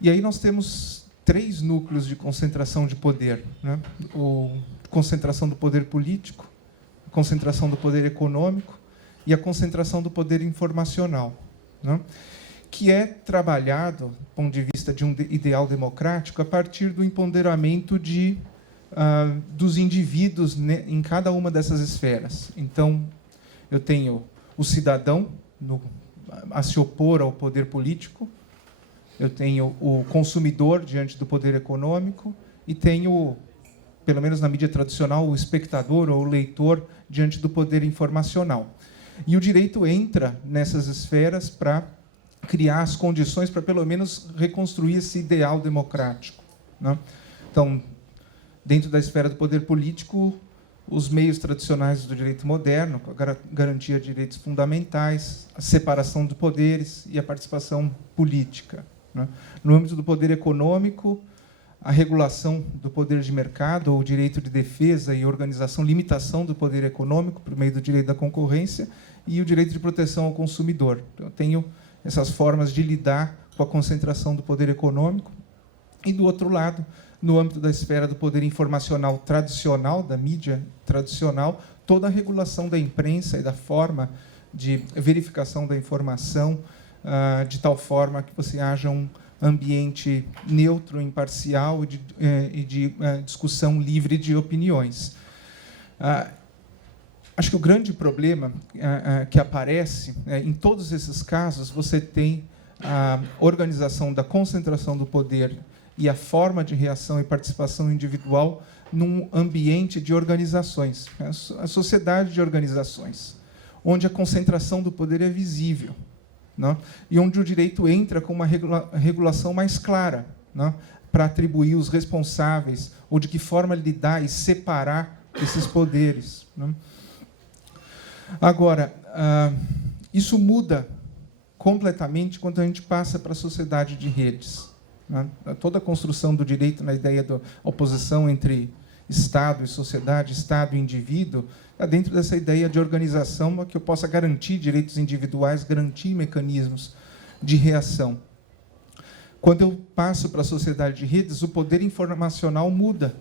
E aí nós temos 3 núcleos de concentração de poder, né? Concentração do poder político, a concentração do poder econômico e a concentração do poder informacional, né? Que é trabalhado, do ponto de vista de um ideal democrático, a partir do empoderamento dos indivíduos em cada uma dessas esferas. Então, eu tenho o cidadão a se opor ao poder político, eu tenho o consumidor diante do poder econômico e tenho, pelo menos na mídia tradicional, o espectador ou o leitor diante do poder informacional. E o direito entra nessas esferas para criar as condições para, pelo menos, reconstruir esse ideal democrático, né? Então, dentro da esfera do poder político, os meios tradicionais do direito moderno, a garantia de direitos fundamentais, a separação de poderes e a participação política, né? No âmbito do poder econômico, a regulação do poder de mercado, ou o direito de defesa e organização, limitação do poder econômico por meio do direito da concorrência e o direito de proteção ao consumidor. Então, eu tenho essas formas de lidar com a concentração do poder econômico. E, do outro lado, no âmbito da esfera do poder informacional tradicional, da mídia tradicional, toda a regulação da imprensa e da forma de verificação da informação, de tal forma que você haja um ambiente neutro, imparcial e de discussão livre de opiniões. Acho que o grande problema que aparece, em todos esses casos, você tem a organização da concentração do poder e a forma de reação e participação individual num ambiente de organizações, a sociedade de organizações, onde a concentração do poder é visível, né? E onde o direito entra com uma regulação mais clara, né? Para atribuir os responsáveis, ou de que forma lidar e separar esses poderes, né? Agora, isso muda completamente quando a gente passa para a sociedade de redes, né? Toda a construção do direito na ideia da oposição entre Estado e sociedade, Estado e indivíduo, está dentro dessa ideia de organização que eu possa garantir direitos individuais, garantir mecanismos de reação. Quando eu passo para a sociedade de redes, o poder informacional muda.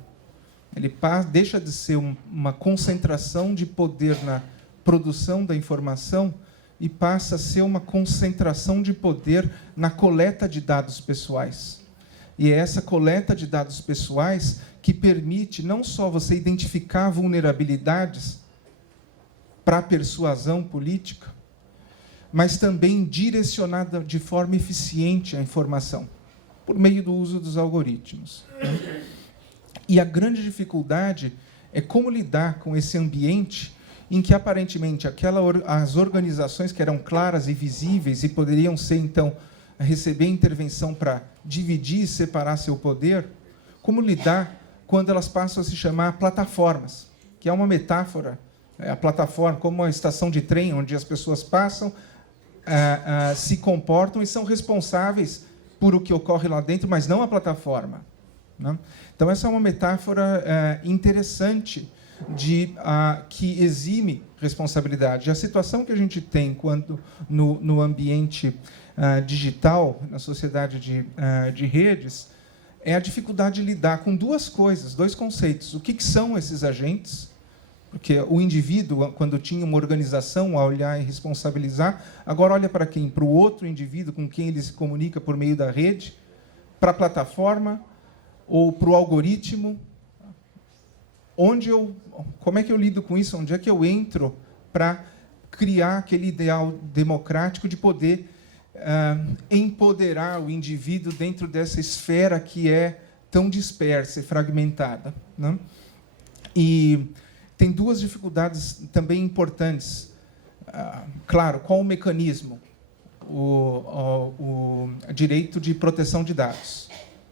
Ele deixa de ser uma concentração de poder na produção da informação e passa a ser uma concentração de poder na coleta de dados pessoais. E é essa coleta de dados pessoais que permite não só você identificar vulnerabilidades para a persuasão política, mas também direcionar de forma eficiente a informação, por meio do uso dos algoritmos, né? E a grande dificuldade é como lidar com esse ambiente em que aparentemente as organizações que eram claras e visíveis e poderiam ser então receber intervenção para dividir e separar seu poder, como lidar quando elas passam a se chamar plataformas, que é uma metáfora, a plataforma como uma estação de trem onde as pessoas passam, se comportam e são responsáveis por o que ocorre lá dentro, mas não a plataforma, né? Então, essa é uma metáfora interessante que exime responsabilidade. A situação que a gente tem quando no ambiente digital, na sociedade de redes, é a dificuldade de lidar com duas coisas, dois conceitos. O que são esses agentes? Porque o indivíduo, quando tinha uma organização a olhar e responsabilizar, agora olha para quem? Para o outro indivíduo com quem ele se comunica por meio da rede, para a plataforma ou para o algoritmo. Como é que eu lido com isso? Onde é que eu entro para criar aquele ideal democrático de poder empoderar o indivíduo dentro dessa esfera que é tão dispersa e fragmentada, né? E tem duas dificuldades também importantes. Claro, qual o mecanismo? O direito de proteção de dados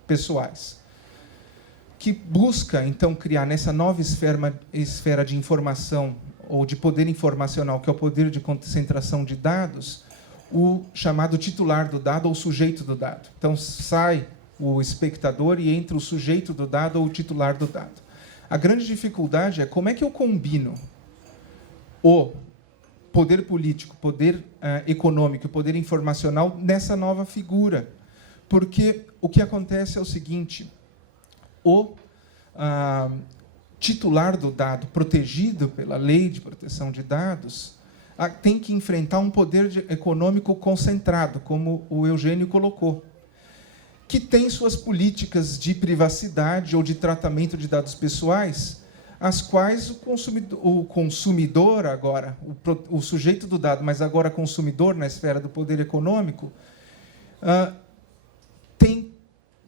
pessoais, que busca, então, criar nessa nova esfera de informação ou de poder informacional, que é o poder de concentração de dados, o chamado titular do dado ou sujeito do dado. Então, sai o espectador e entra o sujeito do dado ou o titular do dado. A grande dificuldade é como é que eu combino o poder político, poder econômico e poder informacional nessa nova figura. Porque o que acontece é o seguinte: o titular do dado, protegido pela lei de proteção de dados, tem que enfrentar um poder econômico concentrado, como o Eugênio colocou, que tem suas políticas de privacidade ou de tratamento de dados pessoais, as quais o consumidor agora, o sujeito do dado, mas agora consumidor na esfera do poder econômico, tem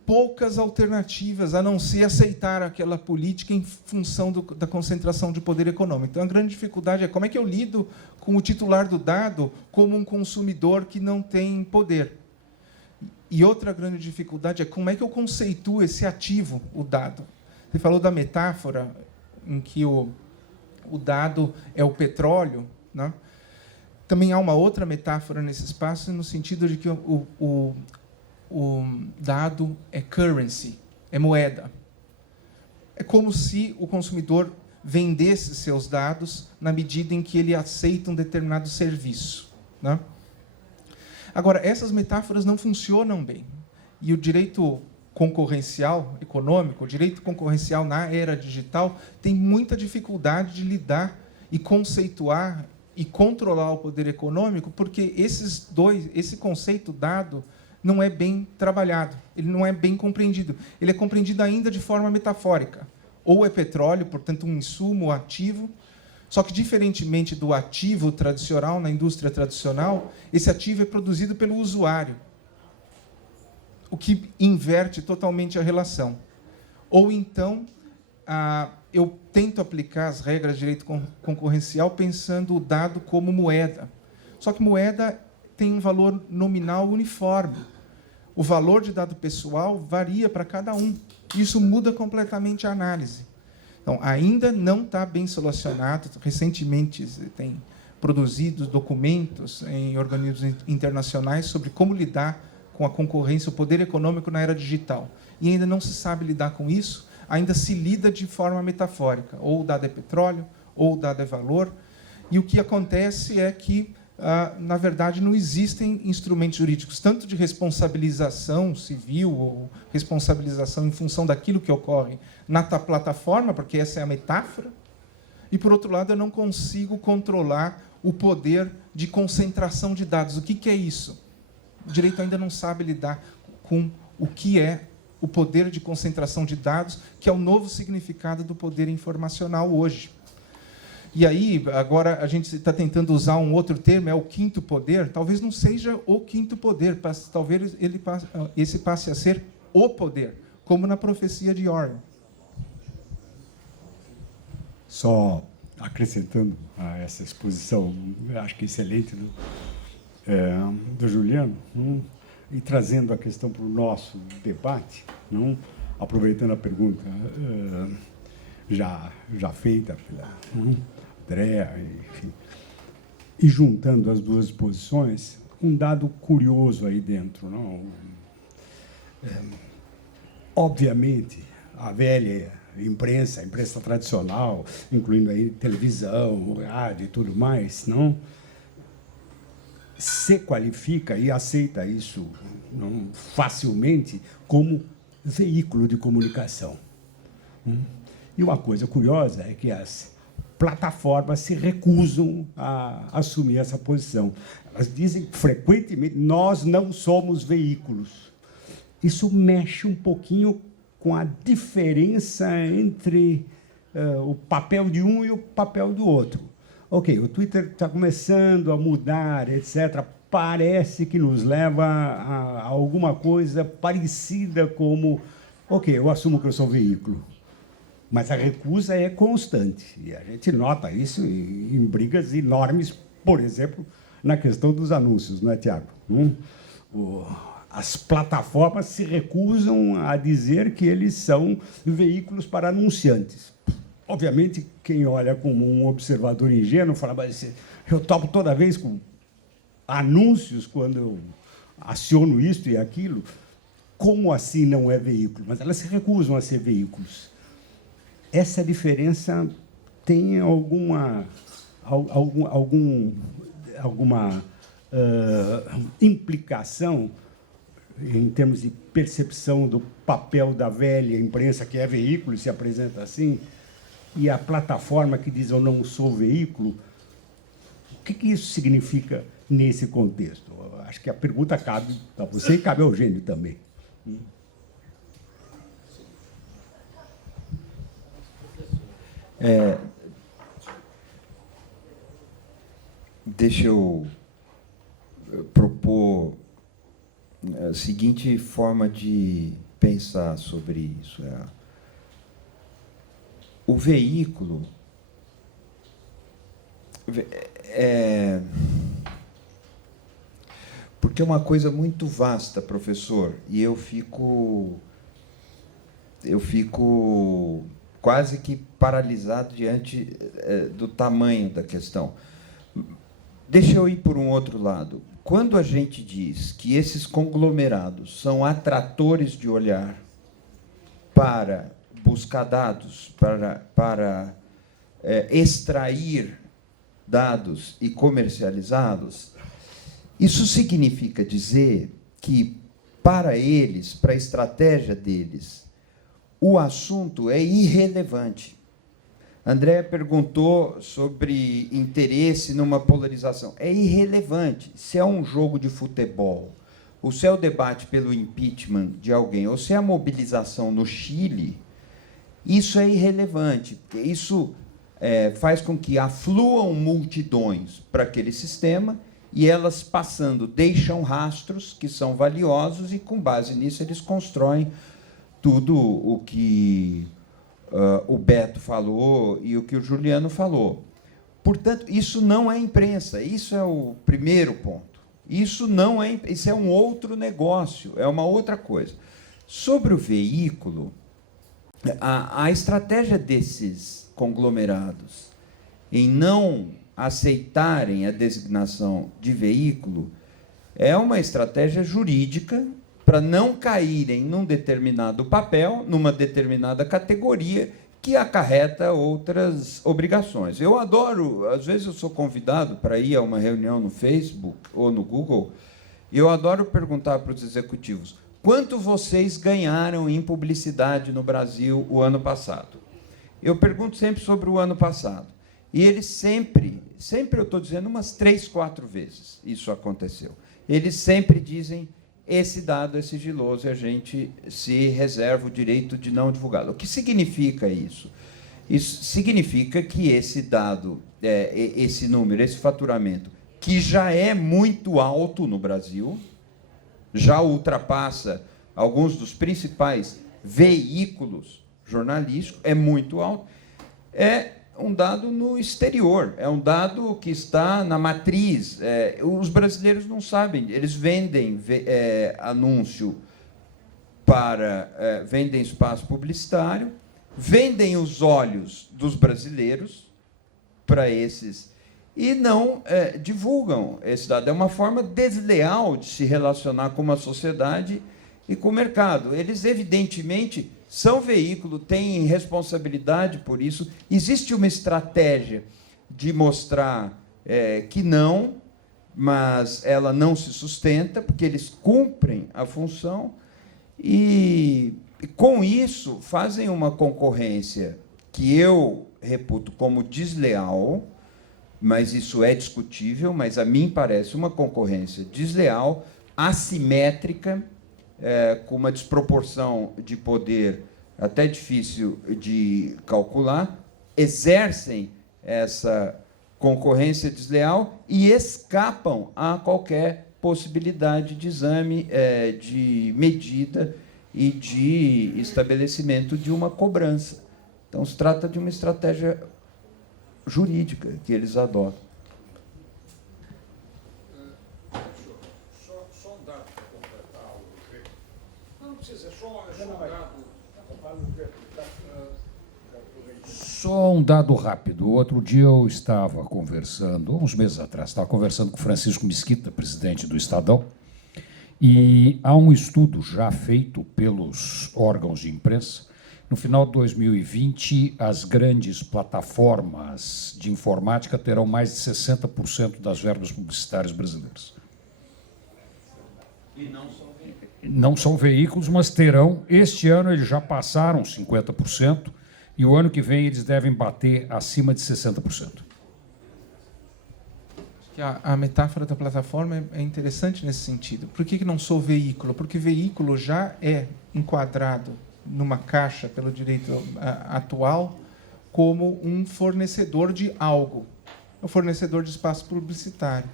poucas alternativas a não ser aceitar aquela política em função da concentração de poder econômico. Então, a grande dificuldade é como é que eu lido com o titular do dado como um consumidor que não tem poder. E outra grande dificuldade é como é que eu conceituo esse ativo, o dado. Você falou da metáfora em que o dado é o petróleo, né? Também há uma outra metáfora nesse espaço, no sentido de que o dado é currency, é moeda. É como se o consumidor vendesse seus dados na medida em que ele aceita um determinado serviço, né? Agora, essas metáforas não funcionam bem. E o direito concorrencial econômico, o direito concorrencial na era digital, tem muita dificuldade de lidar e conceituar e controlar o poder econômico, porque esse conceito dado não é bem trabalhado, ele não é bem compreendido. Ele é compreendido ainda de forma metafórica. Ou é petróleo, portanto, um insumo ativo, só que, diferentemente do ativo tradicional, na indústria tradicional, esse ativo é produzido pelo usuário, o que inverte totalmente a relação. Ou, então, eu tento aplicar as regras de direito concorrencial pensando o dado como moeda. Só que moeda tem um valor nominal uniforme. O valor de dado pessoal varia para cada um. Isso muda completamente a análise. Então, ainda não está bem solucionado. Recentemente, tem produzido documentos em organismos internacionais sobre como lidar com a concorrência, o poder econômico na era digital. E ainda não se sabe lidar com isso, ainda se lida de forma metafórica. Ou o dado é petróleo, ou o dado é valor. E o que acontece é que, na verdade, não existem instrumentos jurídicos, tanto de responsabilização civil ou responsabilização em função daquilo que ocorre na plataforma, porque essa é a metáfora, e, por outro lado, eu não consigo controlar o poder de concentração de dados. O que é isso? O direito ainda não sabe lidar com o que é o poder de concentração de dados, que é o novo significado do poder informacional hoje. E aí, agora, a gente está tentando usar um outro termo, é o quinto poder. Talvez não seja o quinto poder, talvez esse passe a ser o poder, como na profecia de Orwell. Só acrescentando a essa exposição, acho que excelente, do Juliano, e trazendo a questão para o nosso debate, aproveitando a pergunta já feita pela Andréa, enfim, e juntando as duas posições, um dado curioso aí dentro. Obviamente, a velha imprensa, a imprensa tradicional, incluindo aí televisão, rádio e tudo mais, se qualifica e aceita isso facilmente como veículo de comunicação. E uma coisa curiosa é que as plataformas se recusam a assumir essa posição. Elas dizem frequentemente: nós não somos veículos. Isso mexe um pouquinho com a diferença entre o papel de um e o papel do outro. Ok, o Twitter está começando a mudar, etc. Parece que nos leva a alguma coisa parecida como: ok, eu assumo que eu sou veículo. Mas a recusa é constante. E a gente nota isso em brigas enormes, por exemplo, na questão dos anúncios, não é, Tiago? As plataformas se recusam a dizer que eles são veículos para anunciantes. Obviamente, quem olha como um observador ingênuo fala: mas eu topo toda vez com anúncios quando eu aciono isto e aquilo. Como assim não é veículo? Mas elas se recusam a ser veículos. Essa diferença tem alguma implicação em termos de percepção do papel da velha imprensa, que é veículo e se apresenta assim, e a plataforma que diz: eu não sou veículo? O que isso significa nesse contexto? Eu acho que a pergunta cabe a você e cabe ao Eugênio também. Deixa eu propor a seguinte forma de pensar sobre isso. O veículo porque é uma coisa muito vasta, professor, e eu fico quase que paralisado diante do tamanho da questão. Deixa eu ir por um outro lado. Quando a gente diz que esses conglomerados são atratores de olhar para buscar dados, para extrair dados e comercializá-los, isso significa dizer que, para eles, para a estratégia deles, o assunto é irrelevante. André perguntou sobre interesse numa polarização. É irrelevante. Se é um jogo de futebol, ou se é o debate pelo impeachment de alguém, ou se é a mobilização no Chile, isso é irrelevante. Porque isso faz com que afluam multidões para aquele sistema e elas, passando, deixam rastros que são valiosos e, com base nisso, eles constroem tudo o que o Beto falou e o que o Juliano falou. Portanto, isso não é imprensa. Isso é o primeiro ponto. Isso é um outro negócio, é uma outra coisa. Sobre o veículo, a estratégia desses conglomerados em não aceitarem a designação de veículo é uma estratégia jurídica para não caírem num determinado papel, numa determinada categoria, que acarreta outras obrigações. Eu adoro, às vezes eu sou convidado para ir a uma reunião no Facebook ou no Google, e eu adoro perguntar para os executivos: quanto vocês ganharam em publicidade no Brasil o ano passado? Eu pergunto sempre sobre o ano passado. E eles sempre eu estou dizendo umas 3, 4 vezes isso aconteceu. Eles sempre dizem: esse dado é sigiloso e a gente se reserva o direito de não divulgá-lo. O que significa isso? Isso significa que esse dado, esse número, esse faturamento, que já é muito alto no Brasil, já ultrapassa alguns dos principais veículos jornalísticos, é muito alto, um dado no exterior, é um dado que está na matriz. Os brasileiros não sabem, eles vendem anúncio vendem espaço publicitário, vendem os olhos dos brasileiros para esses e não divulgam esse dado. É uma forma desleal de se relacionar com uma sociedade e com o mercado. Eles, evidentemente, são veículo, têm responsabilidade por isso. Existe uma estratégia de mostrar que não, mas ela não se sustenta, porque eles cumprem a função e, com isso, fazem uma concorrência que eu reputo como desleal, mas isso é discutível, mas a mim parece uma concorrência desleal, assimétrica, com uma desproporção de poder até difícil de calcular, exercem essa concorrência desleal e escapam a qualquer possibilidade de exame, de medida e de estabelecimento de uma cobrança. Então, se trata de uma estratégia jurídica que eles adotam. Só um dado para completar o... Não precisa, só um dado... Só um dado rápido. Outro dia eu estava conversando, uns meses atrás, estava conversando com Francisco Mesquita, presidente do Estadão, e há um estudo já feito pelos órgãos de imprensa. No final de 2020, as grandes plataformas de informática terão mais de 60% das verbas publicitárias brasileiras. E não são veículos. Não são veículos, mas terão. Este ano eles já passaram 50%, e o ano que vem eles devem bater acima de 60%. A metáfora da plataforma é interessante nesse sentido. Por que não sou veículo? Porque veículo já é enquadrado numa caixa pelo direito atual como um fornecedor de algo, um fornecedor de espaço publicitário.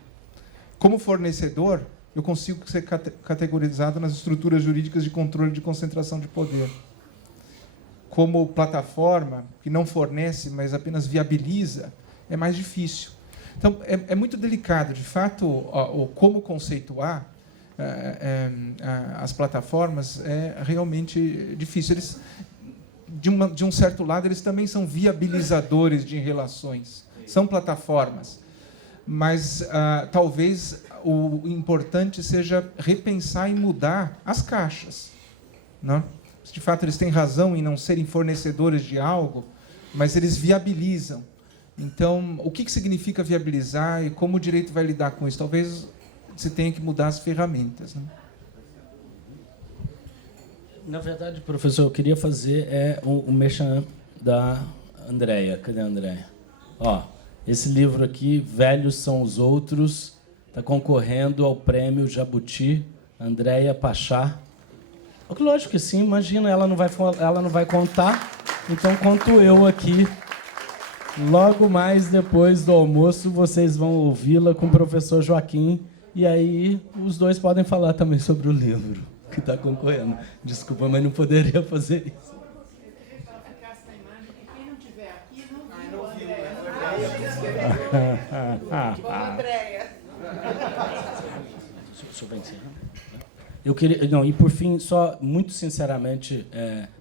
Como fornecedor, eu consigo ser categorizado nas estruturas jurídicas de controle de concentração de poder. Como plataforma, que não fornece, mas apenas viabiliza, é mais difícil. Então, é muito delicado, de fato, como conceituar as plataformas é realmente difícil. Eles, de um certo lado, eles também são viabilizadores de relações, são plataformas, mas talvez o importante seja repensar e mudar as caixas, não? De fato, eles têm razão em não serem fornecedores de algo, mas eles viabilizam. Então, o que significa viabilizar e como o direito vai lidar com isso? Talvez você tenha que mudar as ferramentas, né? Na verdade, professor, eu queria fazer o merchan da Andréia. Cadê a Andréia? Ó, esse livro aqui, Velhos São os Outros, está concorrendo ao prêmio Jabuti, Andréia Pachá. Lógico que sim, imagina, ela não vai contar, então conto eu aqui. Logo mais depois do almoço, vocês vão ouvi-la com o professor Joaquim, e aí os dois podem falar também sobre o livro que está concorrendo. Desculpa, mas não poderia fazer isso. Deixa eu ver encerrar. Eu queria, não, e por fim, só muito sinceramente,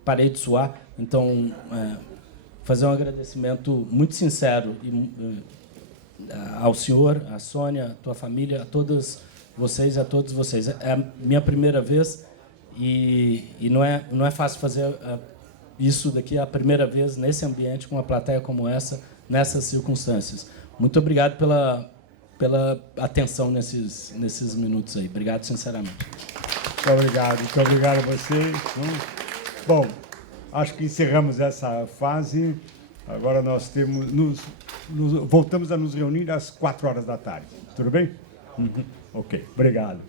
parei de suar, então fazer um agradecimento muito sincero ao senhor, à Sônia, à tua família, a todas vocês e a todos vocês. É a minha primeira vez e não é fácil fazer isso daqui a primeira vez nesse ambiente, com uma plateia como essa, nessas circunstâncias. Muito obrigado pela atenção nesses minutos aí. Obrigado, sinceramente. Muito obrigado a vocês. Bom, acho que encerramos essa fase. Agora nós voltamos a nos reunir às 4 horas da tarde. Tudo bem? Ok, obrigado.